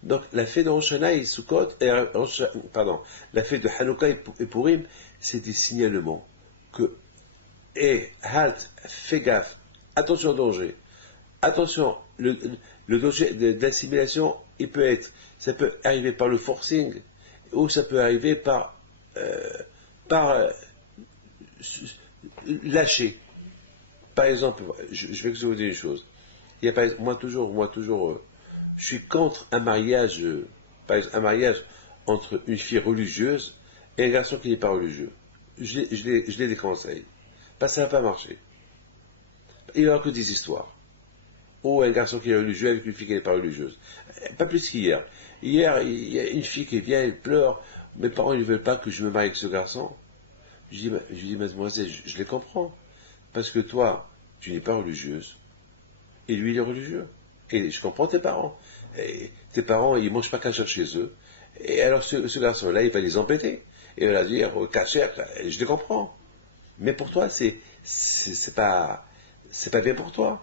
Donc, la fête de Rosh Hashanah et Sukkot, la fête de Hanouka et Purim, c'est des signalements. Halt, fais gaffe. Attention au danger. Attention, le danger de l'assimilation, ça peut arriver par le forcing, ou ça peut arriver par lâcher. Par exemple, je vais vous dire une chose. Moi toujours, je suis contre un mariage, un mariage entre une fille religieuse et un garçon qui n'est pas religieux. Je les déconseille. Parce que ça ne va pas marcher. Il n'y aura que des histoires. Ou un garçon qui est religieux avec une fille qui n'est pas religieuse. Pas plus qu'hier. Hier, il y a une fille qui vient, elle pleure. Mes parents ne veulent pas que je me marie avec ce garçon. Je dis mademoiselle, je les comprends. Parce que toi, tu n'es pas religieuse. Et lui, il est religieux. Et je comprends tes parents. Et tes parents, ils ne mangent pas cachère chez eux. Et alors, ce garçon-là, il va les embêter. Et il va dire, cachère, je les comprends. Mais pour toi, c'est pas bien pour toi.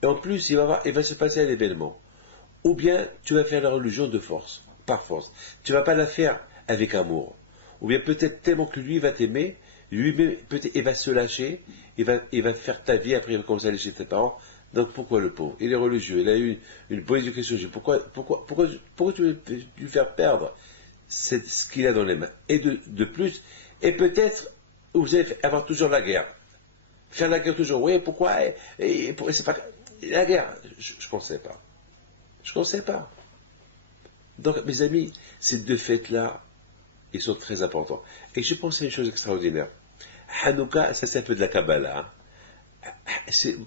Et en plus, il va se passer un événement. Ou bien, tu vas faire la religion par force. Tu ne vas pas la faire avec amour. Ou bien peut-être tellement que lui va t'aimer, lui-même, peut-être, il va se lâcher, il va faire ta vie, après il va commencer à aller chez tes parents. Donc pourquoi le pauvre? Il est religieux, il a eu une bonne éducation. Pourquoi tu veux lui faire perdre ce qu'il a dans les mains? Et de plus, et peut-être, vous allez avoir toujours la guerre. Faire la guerre toujours. Oui, pourquoi? C'est pas la guerre. Je ne conseille pas. Je ne conseille pas. Donc, mes amis, ces deux fêtes-là, ils sont très importants. Et je pense à une chose extraordinaire. Hanouka, ça c'est un peu de la Kabbalah.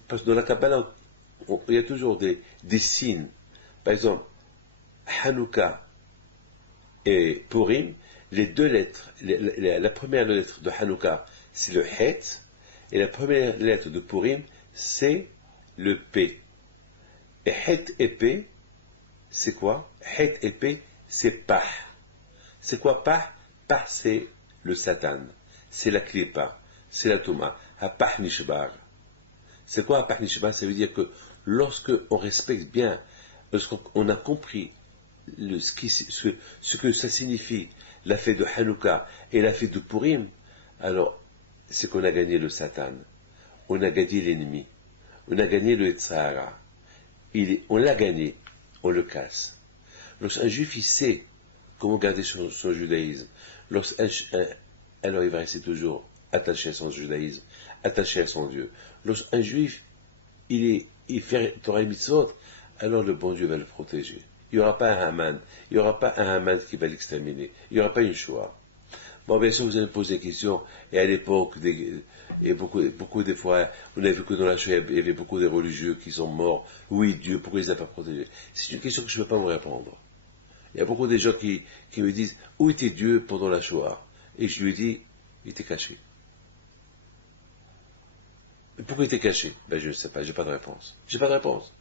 Parce que dans la Kabbalah, il y a toujours des signes. Par exemple, Hanouka et Purim, les deux lettres, la première lettre de Hanouka, c'est le Het, et la première lettre de Purim, c'est le P. Et Het et P, c'est quoi? Het et P, c'est Pah. C'est quoi Pah? Pah, c'est le Satan, c'est la Klipa, c'est la Touma. Pah Nishbar. C'est quoi Pah Nishbar? Ça veut dire que lorsque on respecte bien, lorsqu'on a compris ce que ça signifie, la fête de Hanouka et la fête de Purim, alors c'est qu'on a gagné le Satan, on a gagné l'ennemi, on a gagné le Yetzirah. On l'a gagné, on le casse. Lorsqu'un juif, il sait comment garder son judaïsme, alors il va rester toujours attaché à son judaïsme, attaché à son Dieu. Lorsqu'un juif, il fait Torah et Mitzvot, alors le bon Dieu va le protéger. Il n'y aura pas un Haman, il n'y aura pas un Haman qui va l'exterminer, il n'y aura pas une Shoah. Bon, bien sûr, vous allez me poser des questions, et à l'époque, et beaucoup des fois, on a vu que dans la Shoah, il y avait beaucoup de religieux qui sont morts. Oui, Dieu, pourquoi il ne les a pas protégés? C'est une question que je ne peux pas vous répondre. Il y a beaucoup de gens qui me disent, où était Dieu pendant la Shoah? Et je lui dis, il était caché. Mais pourquoi il était caché? Ben, je ne sais pas, j'ai pas de réponse. J'ai pas de réponse.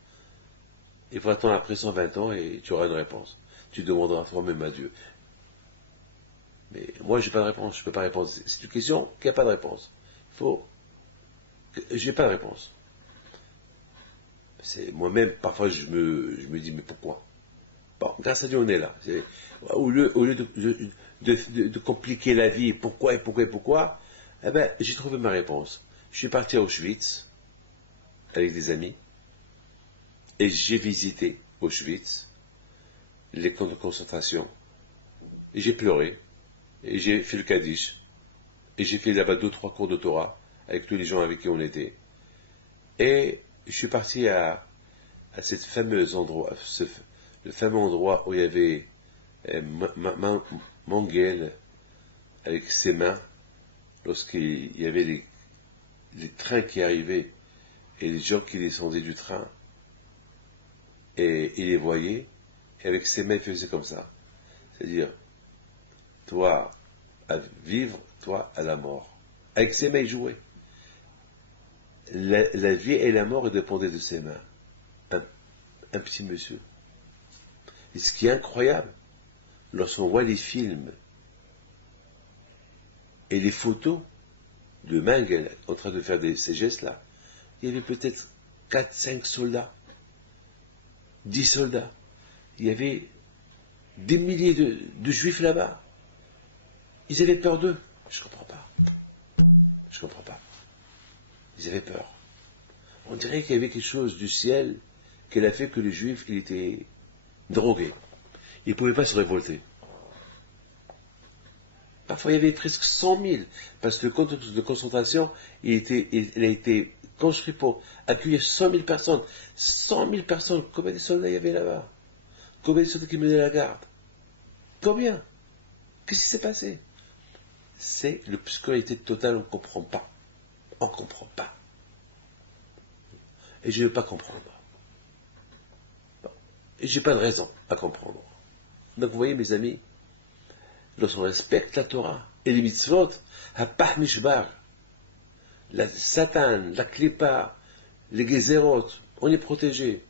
Il faut attendre après 120 ans et tu auras une réponse. Tu demanderas toi-même à Dieu. Mais moi, j'ai pas de réponse, je peux pas répondre. C'est une question qui n'a pas de réponse. J'ai pas de réponse. Moi-même, parfois, je me dis, mais pourquoi? Bon, grâce à Dieu, on est là. Au lieu de compliquer la vie, pourquoi, eh ben, j'ai trouvé ma réponse. Je suis parti à Auschwitz, avec des amis, et j'ai visité Auschwitz, les camps de concentration, et j'ai pleuré, et j'ai fait le Kaddish, et j'ai fait là-bas 2-3 cours de Torah, avec tous les gens avec qui on était. Et je suis parti à cette fameuse endroit, le fameux endroit où il y avait Mengele avec ses mains, lorsqu'il y avait les trains qui arrivaient et les gens qui descendaient du train, et il les voyait, et avec ses mains il faisait comme ça. C'est-à-dire, toi à vivre, toi à la mort. Avec ses mains il jouait. La vie et la mort dépendaient de ses mains. Un petit monsieur. Et ce qui est incroyable, lorsqu'on voit les films et les photos de Mengele en train de faire ces gestes-là, il y avait peut-être 4-5 soldats, 10 soldats. Il y avait des milliers de juifs là-bas. Ils avaient peur d'eux. Je comprends pas. Je comprends pas. Ils avaient peur. On dirait qu'il y avait quelque chose du ciel qui a fait que le juif, il était drogué. Il ne pouvait pas se révolter. Parfois, il y avait presque 100 000, parce que le camp de concentration, il a été construit pour accueillir 100 000 personnes. 100 000 personnes, combien de soldats il y avait là-bas? Combien de soldats qui menaient la garde? Combien? Qu'est-ce qui s'est passé? C'est l'obscurité totale, on ne comprend pas. On ne comprend pas. Et je ne veux pas comprendre. Bon. Et je n'ai pas de raison à comprendre. Donc vous voyez mes amis, lorsqu'on respecte la Torah et les mitzvot, à Pah Mishbar, la Satan, la Klipa, les Gezerot, on est protégé.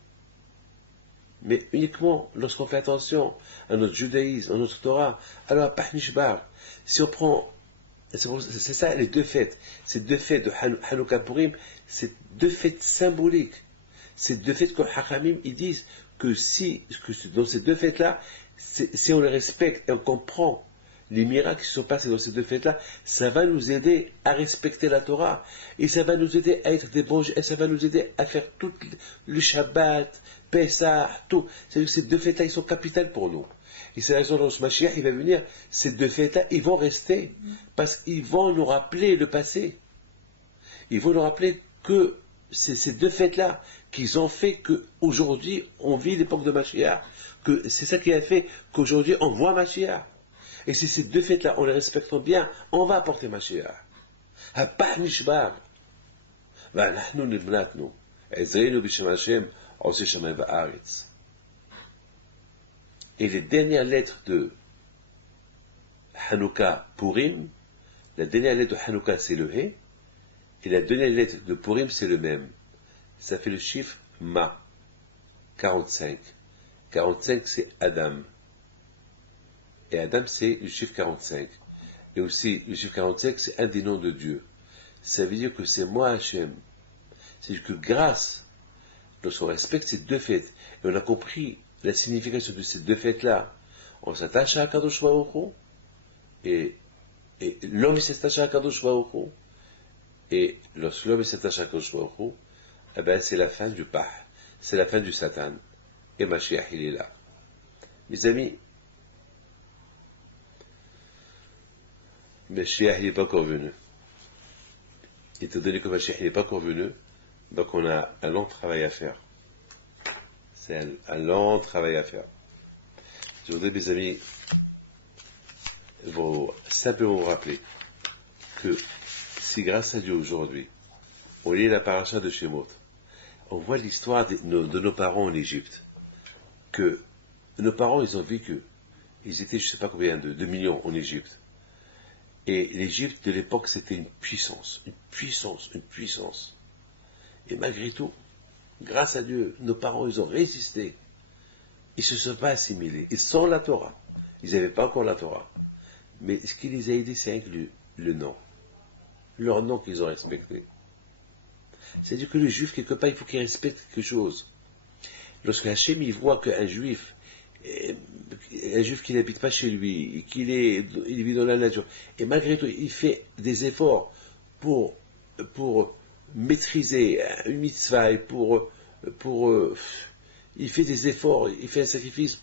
Mais uniquement lorsqu'on fait attention à notre judaïsme, à notre Torah, alors à Pah Mishbar, si on prend, c'est ça les deux fêtes, ces deux fêtes de Hanouka Purim, c'est deux fêtes symboliques. Ces deux fêtes que Hachamim, ils disent que dans ces deux fêtes-là, si on les respecte et on comprend les miracles qui se sont passés dans ces deux fêtes-là, ça va nous aider à respecter la Torah, et ça va nous aider à être des bons, et ça va nous aider à faire tout le Shabbat, Pessah, tout. C'est-à-dire que ces deux fêtes-là, ils sont capitales pour nous. Et c'est la raison dont ce Mashiach, il va venir, ces deux fêtes-là, ils vont rester, parce qu'ils vont nous rappeler le passé. Ils vont nous rappeler que c'est ces deux fêtes-là qu'ils ont fait qu'aujourd'hui, on vit l'époque de Mashiach, que c'est ça qui a fait qu'aujourd'hui on voit Mashiach. Et si ces deux fêtes-là, on les respecte bien, on va apporter Mashiach. Hapa nishbar. ואנחנו נמלטנו. עזרנו בשם השם, עושה שמיים וארץ. Et les dernières lettres de Hanouka Purim, la dernière lettre de Hanouka c'est le He, et la dernière lettre de Purim c'est le même. Ça fait le chiffre Ma, 45. 45 c'est Adam. Et Adam c'est le chiffre 45. Et aussi le chiffre 45 c'est un des noms de Dieu. Ça veut dire que c'est moi Hachem. C'est que grâce, lorsqu'on respecte ces deux fêtes, et on a compris la signification de ces deux fêtes-là, on s'attache à Kadosh Baruch Hu, et l'homme s'attache à Kadosh Baruch Hu, et lorsque l'homme s'attache à Kadosh Baruch Hu, eh ben c'est la fin du Pah, c'est la fin du Satan, et Mashiach il est là. Mes amis, Mashiach il n'est pas encore venu. Étant donné que Mashiach n'est pas encore venu, donc on a un long travail à faire. C'est un long travail à faire. Je voudrais, mes amis, simplement vous rappeler que si grâce à Dieu aujourd'hui, on lit la paracha de Shemot, on voit l'histoire de nos parents en Égypte, que nos parents, ils ont vécu, ils étaient je ne sais pas combien, 2 millions en Égypte. Et l'Égypte de l'époque, c'était une puissance, une puissance, une puissance. Et malgré tout, grâce à Dieu, nos parents, ils ont résisté. Ils ne se sont pas assimilés. Ils sont la Torah. Ils n'avaient pas encore la Torah. Mais ce qui les a aidés, c'est inclus le nom. Leur nom qu'ils ont respecté. C'est-à-dire que le juif, quelque part, il faut qu'il respecte quelque chose. Lorsque Hachem, il voit qu'un juif qui n'habite pas chez lui, il vit dans la nature, et malgré tout, il fait des efforts pour maîtriser une mitzvah, il fait des efforts, il fait un sacrifice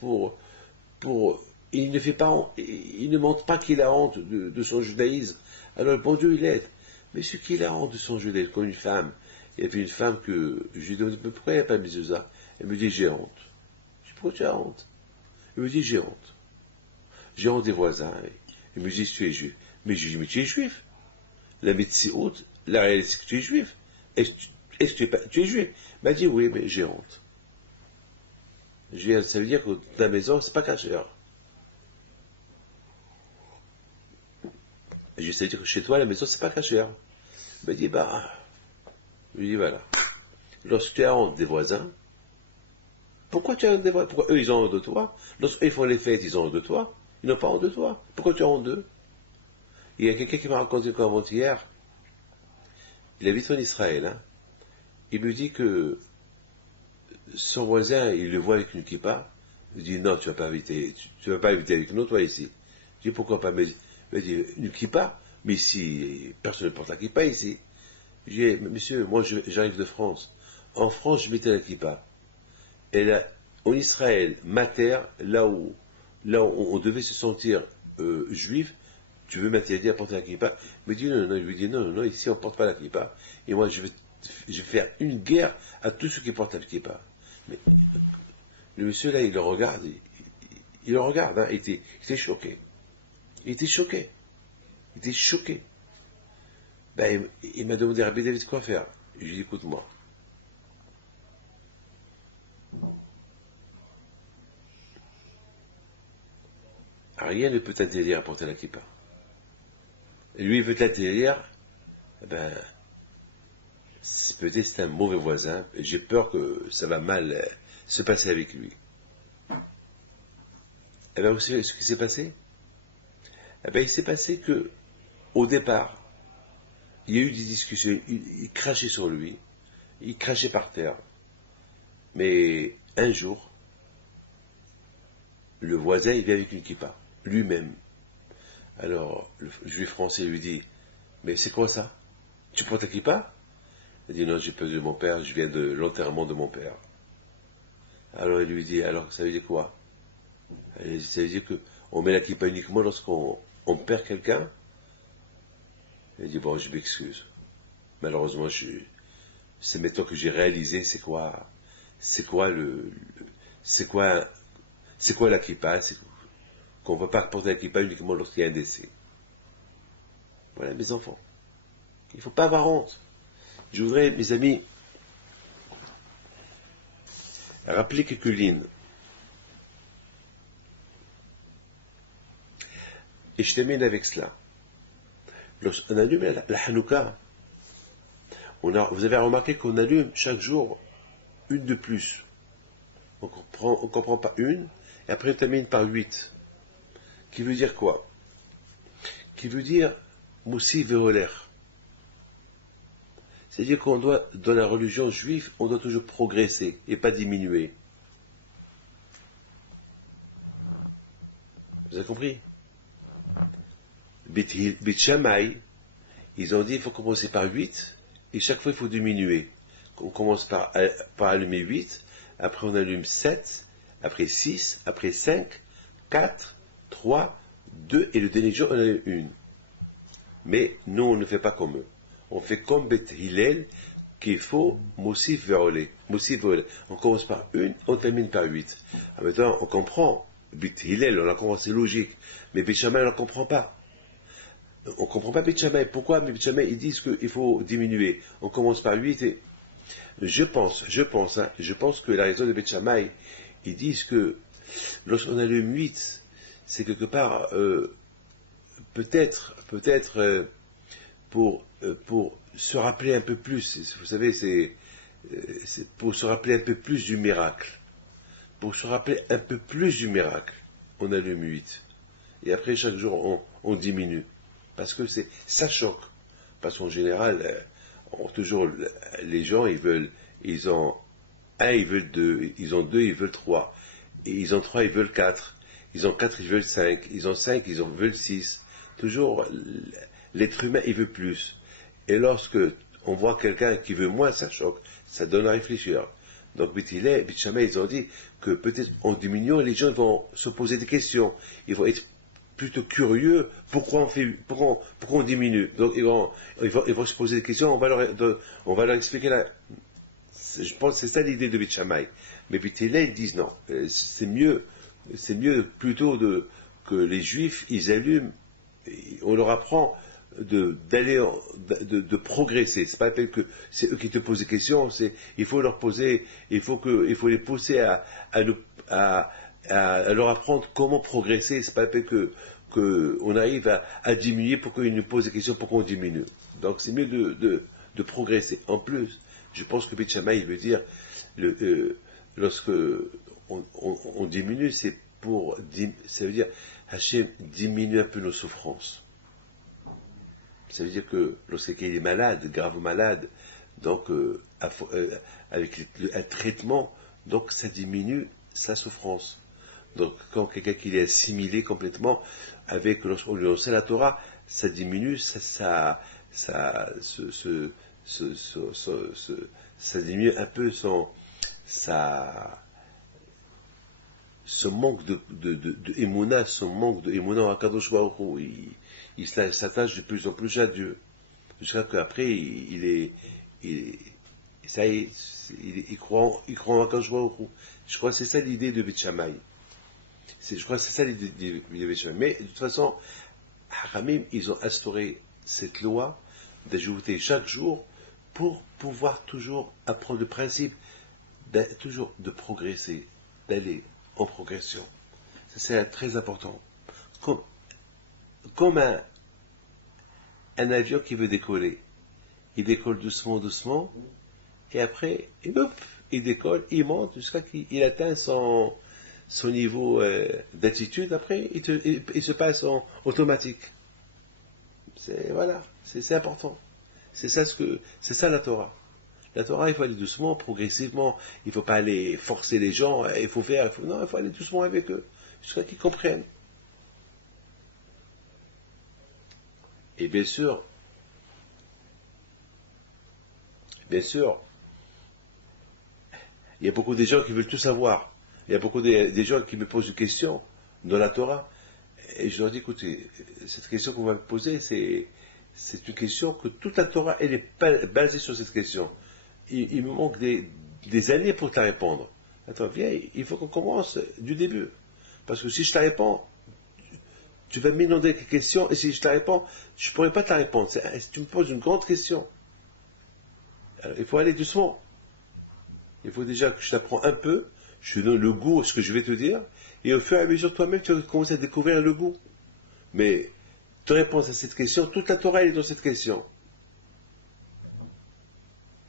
il ne montre pas qu'il a honte de son judaïsme. Alors le bon Dieu, il aide. Mais ce qu'il a honte de son judaïsme, comme une femme, il y avait une femme que je lui dis, pourquoi il n'y a pas mis ça? Elle me dit, j'ai honte. Je dis, pourquoi tu as honte? Elle me dit, j'ai honte. J'ai honte des voisins. Elle me dit, tu es juif. Mais je dis, mais tu es juif. La médecine, la réalité, c'est que tu es juif. Est-ce que tu es juif? Elle m'a dit, oui, mais j'ai honte. Ça veut dire que ta maison, c'est pas cachère. Je sais dire que chez toi, la maison, c'est pas cachère. Elle m'a dit, je lui dis, voilà. Lorsque tu as honte des voisins, pourquoi tu as honte des voisins? Pourquoi eux, ils ont honte de toi? Lorsqu'ils font les fêtes, ils ont honte de toi. Ils n'ont pas honte de toi. Pourquoi tu as honte d'eux? Il y a quelqu'un qui m'a raconté qu'avant-hier, il habite en Israël, hein. Il me dit que son voisin, il le voit avec une kippa. Il dit, non, tu vas pas habiter avec nous, toi, ici. Je dis, pourquoi pas? Il me dit, une kippa? Mais ici, personne ne porte la kippa ici. Je dis, monsieur, moi, j'arrive de France. En France, je mettais la kippa. Et là, en Israël, ma terre, là où on devait se sentir juif, tu veux m'interdire à porter la kippa? Il me dit, non, je lui dis, non, ici, on ne porte pas la kippa. Et moi, je vais faire une guerre à tous ceux qui portent la kippa. Mais le monsieur là, il le regarde, hein, il était choqué. Il était choqué. Il m'a demandé, Rabbi David, quoi faire? Je lui ai dit, écoute-moi. Rien ne peut t'interdire à porter la kippa. Lui, il veut t'interdire, peut-être c'est un mauvais voisin, et j'ai peur que ça va mal se passer avec lui. Vous savez ce qui s'est passé? Il s'est passé que, au départ, il y a eu des discussions, il crachait sur lui, il crachait par terre. Mais un jour, le voisin, il vient avec une kippa, lui-même. Alors, le juif français lui dit, mais c'est quoi ça? Tu portes la kippa? Il dit, non, j'ai peur de mon père, je viens de l'enterrement de mon père. Alors il lui dit, alors ça veut dire quoi? Ça veut dire qu'on met la kippa uniquement lorsqu'on perd quelqu'un? Il dit, bon, je m'excuse. Malheureusement, c'est maintenant que j'ai réalisé c'est quoi C'est quoi la kippa? C'est qu'on ne peut pas porter la kippa uniquement lorsqu'il y a un décès. Voilà, mes enfants. Il ne faut pas avoir honte. Je voudrais, mes amis, rappeler quelques lignes. Et je termine avec cela. Lorsqu'on allume la Hanouka, vous avez remarqué qu'on allume chaque jour une de plus. On ne comprend pas une, et après on termine par 8. Qui veut dire quoi? Qui veut dire Moussi Véroler. C'est-à-dire qu'on doit, dans la religion juive, on doit toujours progresser et pas diminuer. Vous avez compris? Beit Shammai, ils ont dit il faut commencer par 8, et chaque fois il faut diminuer. On commence par allumer 8, après on allume 7, après 6, après 5, 4, 3, 2, et le dernier jour on allume 1. Mais nous on ne fait pas comme eux. On fait comme Beth Hillel, qu'il faut Moussif Verolé. On commence par 1, on termine par 8. Maintenant on comprend, Beth Hillel, on a compris, c'est logique, mais Beit Shammai on ne comprend pas. On ne comprend pas Beit Shammai. Pourquoi Beit Shammai ils disent qu'il faut diminuer? On commence par 8 et... Je pense que la raison de Beit Shammai, ils disent que lorsqu'on allume 8, c'est quelque part peut-être pour se rappeler un peu plus. Vous savez, c'est pour se rappeler un peu plus du miracle. Pour se rappeler un peu plus du miracle, on allume 8. Et après, chaque jour, on diminue. Parce que ça choque. Parce qu'en général, toujours, les gens, ils ont 1, ils veulent 2, ils ont 2, ils veulent 3, et ils ont 3, ils veulent 4, ils ont 4, ils veulent 5, ils ont 5, ils veulent 6. Toujours, l'être humain, il veut plus. Et lorsque on voit quelqu'un qui veut moins, ça choque, ça donne à réfléchir. Donc, Beit Shammai, ils ont dit que peut-être en diminuant, les gens vont se poser des questions. Ils vont être plutôt curieux, pourquoi on diminue. Donc ils vont se poser des questions, on va leur expliquer je pense que c'est ça l'idée de Beit Shammai. Mais Beit Hillel, ils disent non, c'est mieux plutôt que les Juifs, ils allument, on leur apprend de progresser. C'est pas que c'est eux qui te posent des questions, il faut les pousser à leur apprendre comment progresser. C'est pas la peine qu'on arrive à diminuer pour qu'ils nous posent des questions pour qu'on diminue. Donc c'est mieux de progresser. En plus, je pense que Beit Shammai veut dire lorsque on diminue, ça veut dire Hachem diminue un peu nos souffrances. Ça veut dire que lorsqu'il est malade, grave malade, donc avec un traitement, donc ça diminue sa souffrance. Donc quand quelqu'un qui est assimilé complètement lorsqu'on lui enseigne la Torah, ça diminue, ça diminue un peu son manque de émouna, son manque de émouna en Akadosh Baruch Hu. Il s'attache de plus en plus à Dieu, jusqu'à qu'après il croit en Akadosh Baruch Hu. Je crois que c'est ça l'idée de Beit Shammai. Je crois que c'est ça l'idée de Beit Shammai. Mais de toute façon, Haramim, ils ont instauré cette loi d'ajouter chaque jour pour pouvoir toujours apprendre le principe toujours de progresser, d'aller en progression. Ça, c'est très important. Comme un avion qui veut décoller. Il décolle doucement, et après, il décolle, il monte jusqu'à qu'il atteint son niveau d'altitude. Après, il se passe en automatique. C'est important. C'est ça la Torah. La Torah, il faut aller doucement, progressivement. Il ne faut pas aller forcer les gens. Il faut aller doucement avec eux, jusqu'à qu'ils comprennent. Et bien sûr, il y a beaucoup de gens qui veulent tout savoir. Il y a beaucoup de gens qui me posent des questions dans la Torah. Et je leur dis, écoutez, cette question qu'on va me poser, c'est une question que toute la Torah, elle est basée sur cette question. Il me manque des années pour te la répondre. Attends, viens, il faut qu'on commence du début. Parce que si je te réponds, tu vas m'inonder avec des questions, et si je te réponds, je ne pourrais pas te répondre. Tu me poses une grande question. Alors, il faut aller doucement. Il faut déjà que je t'apprends un peu, je te donne le goût à ce que je vais te dire, et au fur et à mesure, toi-même, tu vas commencer à découvrir le goût. Mais, te réponse à cette question, toute la Torah elle est dans cette question.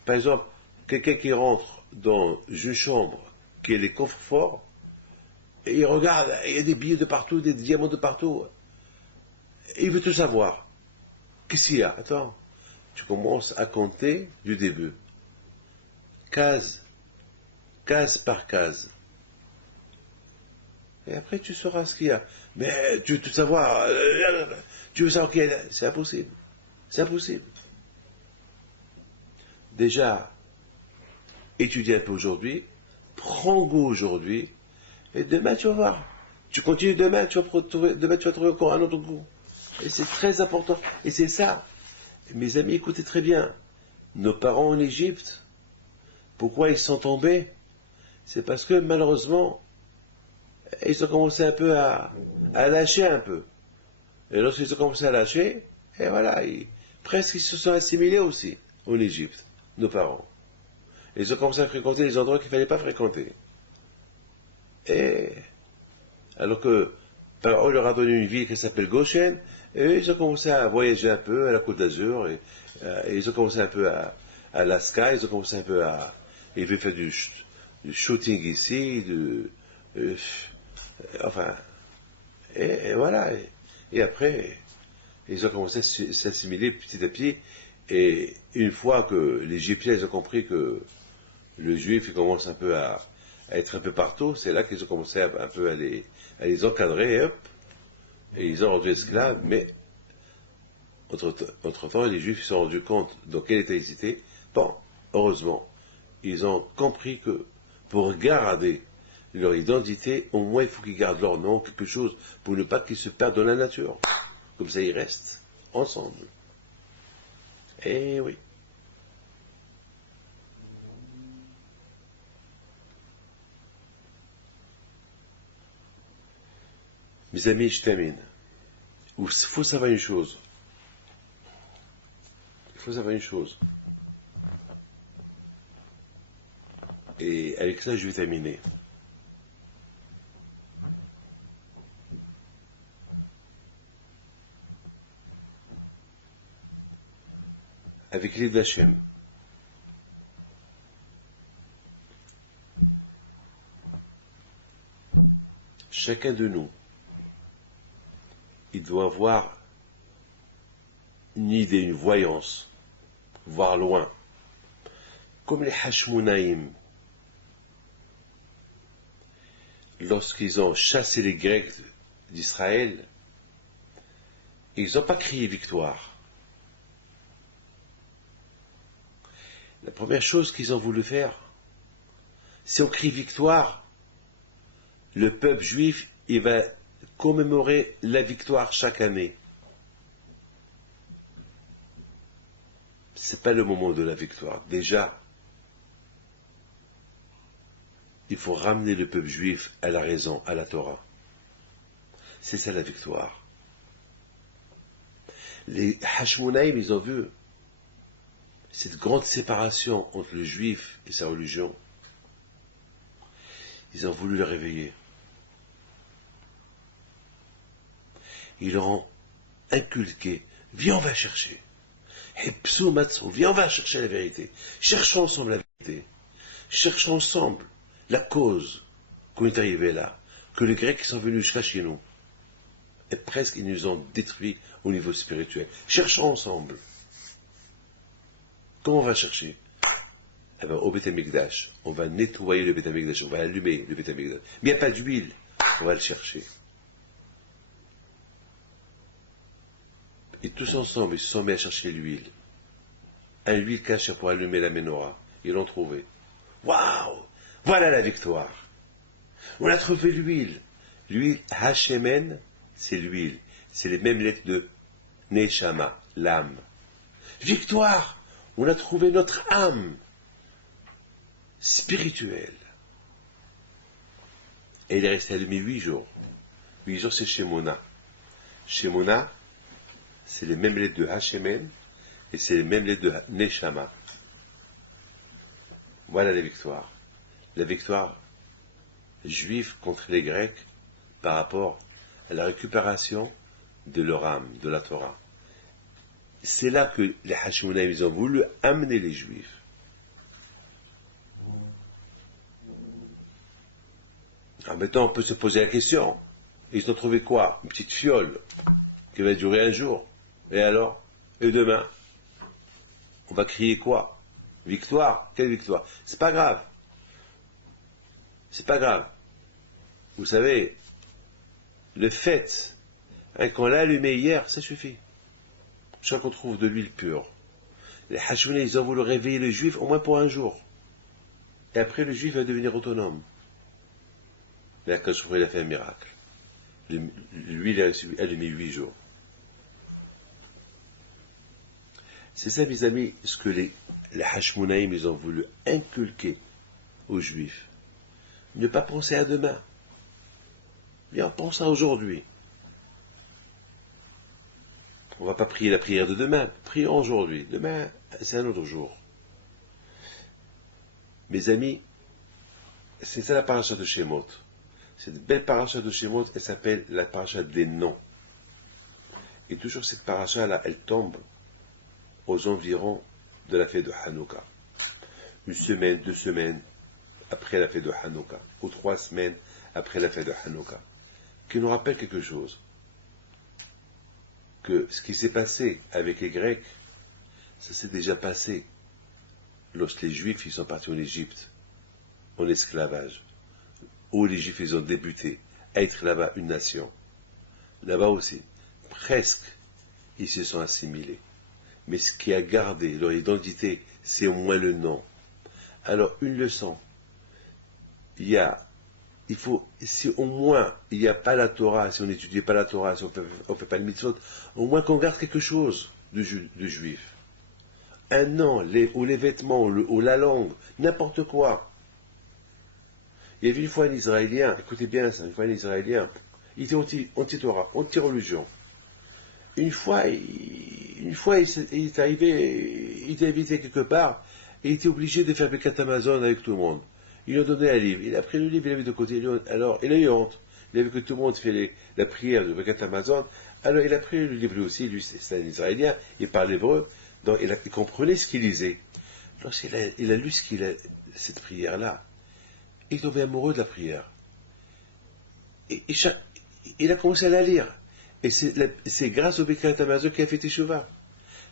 Par exemple, quelqu'un qui rentre dans une chambre, qui a les coffres forts, et il regarde, il y a des billets de partout, des diamants de partout, et il veut tout savoir. Qu'est-ce qu'il y a? Attends, tu commences à compter du début. Case par case. Et après, tu sauras ce qu'il y a. Mais tu veux tout savoir, tu veux savoir qui est là. C'est impossible. C'est impossible. Déjà, étudie un peu aujourd'hui, prends goût aujourd'hui, et demain tu vas voir. Tu continues demain, tu vas trouver encore un autre goût. Et c'est très important. Et c'est ça. Mes amis, écoutez très bien. Nos parents en Égypte, pourquoi ils sont tombés? C'est parce que malheureusement, ils ont commencé un peu à lâcher un peu. Et lorsqu'ils ont commencé à lâcher, et voilà, presque ils se sont assimilés aussi en Égypte, nos parents. Ils ont commencé à fréquenter les endroits qu'il ne fallait pas fréquenter. Et alors que on leur a donné une ville qui s'appelle Goshen, et ils ont commencé à voyager un peu à la Côte d'Azur, et ils ont commencé un peu à Alaska, ils ont commencé un peu à... Ils veulent faire du shooting ici, enfin... Et voilà. Et après, ils ont commencé à s'assimiler petit à petit, et une fois que les Égyptiens ils ont compris que le juif il commence un peu à être un peu partout, c'est là qu'ils ont commencé un peu à les encadrer, et hop, et ils ont rendu esclaves, mais entre-temps, les juifs se sont rendus compte dans quel état ils étaient. Bon, heureusement, ils ont compris que pour garder leur identité, au moins il faut qu'ils gardent leur nom, quelque chose, pour ne pas qu'ils se perdent dans la nature. Comme ça, ils restent ensemble. Eh oui. Mes amis, je termine. Il faut savoir une chose. Il faut savoir une chose. Et avec ça, je vais terminer. Avec l'aide d'Hachem. Chacun de nous, il doit avoir une idée, une voyance, voir loin. Comme les Hashmonaïm, lorsqu'ils ont chassé les Grecs d'Israël, ils n'ont pas crié victoire. La première chose qu'ils ont voulu faire, si on crie victoire, le peuple juif, il va commémorer la victoire chaque année. C'est pas le moment de la victoire. Déjà, il faut ramener le peuple juif à la raison, à la Torah. C'est ça la victoire. Les Hashmonaïm, ils ont vu cette grande séparation entre le juif et sa religion. Ils ont voulu le réveiller. Ils leur ont inculqué, viens on va chercher. Hepsou Matsou, viens on va chercher la vérité. Cherchons ensemble la vérité. Cherchons ensemble la cause qu'on est arrivé là. Que les Grecs sont venus jusqu'à chez nous. Et presque ils nous ont détruits au niveau spirituel. Cherchons ensemble. Comment on va chercher? Eh bien, au Beth Amikdash, on va nettoyer le Beth Amikdash, on va allumer le Beth Amikdash. Mais il n'y a pas d'huile, on va le chercher. Et tous ensemble, ils se sont mis à chercher l'huile. Un huile cachée pour allumer la menorah. Ils l'ont trouvé. Waouh! Voilà la victoire. On a trouvé l'huile. L'huile Hachemen, c'est l'huile. C'est les mêmes lettres de Neshama, l'âme. Victoire! On a trouvé notre âme spirituelle. Et il est resté allumé 8 jours. 8 jours, c'est Shemona. Shemona, c'est les mêmes lettres de Hashemen, et c'est les mêmes lettres de Neshama. Voilà la victoire. La victoire juive contre les Grecs par rapport à la récupération de leur âme, de la Torah. C'est là que les Hashmonaïm, ils ont voulu amener les Juifs. Alors maintenant, on peut se poser la question. Ils ont trouvé quoi? Une petite fiole qui va durer un jour. Et alors? Et demain? On va crier quoi? Victoire? Quelle victoire? C'est pas grave. C'est pas grave. Vous savez, le fait, qu'on l'a allumé hier, ça suffit. Je crois qu'on trouve de l'huile pure. Les Hashmonaïm, ils ont voulu réveiller le Juif au moins pour un jour. Et après, le Juif va devenir autonome. Mais là, quand je il a fait un miracle. L'huile est allumée 8 jours. C'est ça, mes amis, ce que les Hashmonaïm, ils ont voulu inculquer aux Juifs. Ne pas penser à demain. Mais on pense à aujourd'hui. On ne va pas prier la prière de demain. Prions aujourd'hui. Demain, c'est un autre jour. Mes amis, c'est ça la paracha de Shemot. Cette belle paracha de Shemot, elle s'appelle la paracha des noms. Et toujours cette paracha-là, elle tombe aux environs de la fête de Hanouka. 1 semaine, 2 semaines après la fête de Hanouka, ou 3 semaines après la fête de Hanouka, qui nous rappelle quelque chose. Que ce qui s'est passé avec les Grecs, ça s'est déjà passé lorsque les Juifs ils sont partis en Égypte, en esclavage, où les Juifs ils ont débuté à être là-bas une nation. Là-bas aussi, presque, ils se sont assimilés. Mais ce qui a gardé leur identité, c'est au moins le nom. Alors, une leçon, il faut, si au moins il n'y a pas la Torah, si on n'étudie pas la Torah, si on ne fait pas le mitzvot, au moins qu'on garde quelque chose de juif. Un nom, ou les vêtements, ou la langue, n'importe quoi. Il y avait une fois un Israélien, écoutez bien ça, une fois un Israélien, il était anti-Torah, anti-religion. Une fois, il est arrivé, il était invité quelque part, et il était obligé de faire Birkat Hamazon avec tout le monde. Il lui a donné un livre. Il a pris le livre, il l'a mis de côté. Alors, il a eu honte. Il a vu que tout le monde fait la prière de Birkat Hamazon. Alors, il a pris le livre lui aussi. Lui, c'est un Israélien. Il parle hébreu. Donc, il comprenait ce qu'il lisait. Lorsqu'il a lu cette prière-là, il est tombé amoureux de la prière. Et il a commencé à la lire. Et c'est grâce au Birkat Hamazon qu'il a fait Teshuvah.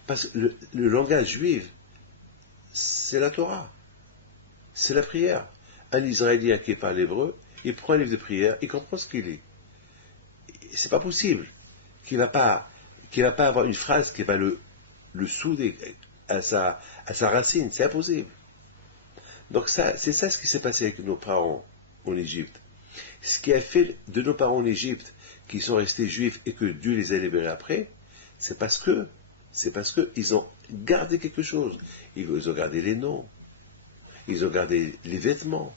Parce que le langage juif, c'est la Torah. C'est la prière. Un Israélien qui parle hébreu, il prend un livre de prière, il comprend ce qu'il lit. C'est pas possible qu'il va pas avoir une phrase qui va le souder à sa racine. C'est impossible. Donc c'est ça ce qui s'est passé avec nos parents en Égypte. Ce qui a fait de nos parents en Égypte, qui sont restés juifs et que Dieu les a libérés après, c'est parce que ils ont gardé quelque chose. Ils ont gardé les noms. Ils ont gardé les vêtements.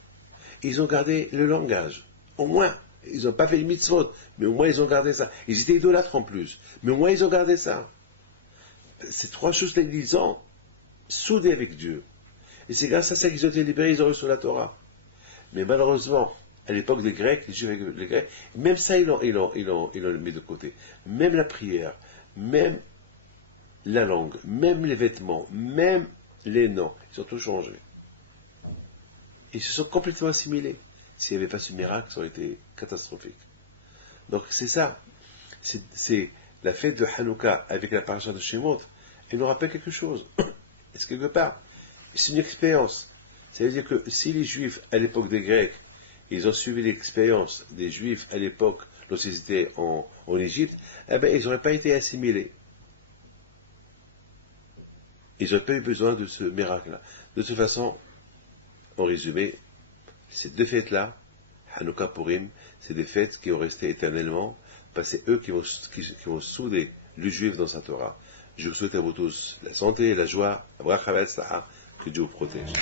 Ils ont gardé le langage. Au moins, ils n'ont pas fait le mitzvot, mais au moins ils ont gardé ça. Ils étaient idolâtres en plus, mais au moins ils ont gardé ça. Ces 3 choses ils ont soudé avec Dieu. Et c'est grâce à ça qu'ils ont été libérés, ils ont reçu la Torah. Mais malheureusement, à l'époque des Grecs, les Juifs, les Grecs, même ça ils l'ont mis de côté. Même la prière, même la langue, même les vêtements, même les noms, ils ont tout changé. Ils se sont complètement assimilés. S'il n'y avait pas ce miracle, ça aurait été catastrophique. Donc c'est ça. C'est la fête de Hanouka avec la paracha de Shemot. Elle nous rappelle quelque chose. Est-ce quelque part, c'est une expérience. Ça veut dire que si les Juifs, à l'époque des Grecs, ils ont suivi l'expérience des Juifs à l'époque, lorsqu'ils étaient en Égypte, eh bien, ils n'auraient pas été assimilés. Ils n'auraient pas eu besoin de ce miracle-là. De toute façon, en résumé, ces 2 fêtes-là, Hanouka Purim, c'est des fêtes qui ont resté éternellement, parce que c'est eux qui vont souder le juif dans sa Torah. Je vous souhaite à vous tous la santé et la joie, que Dieu vous protège.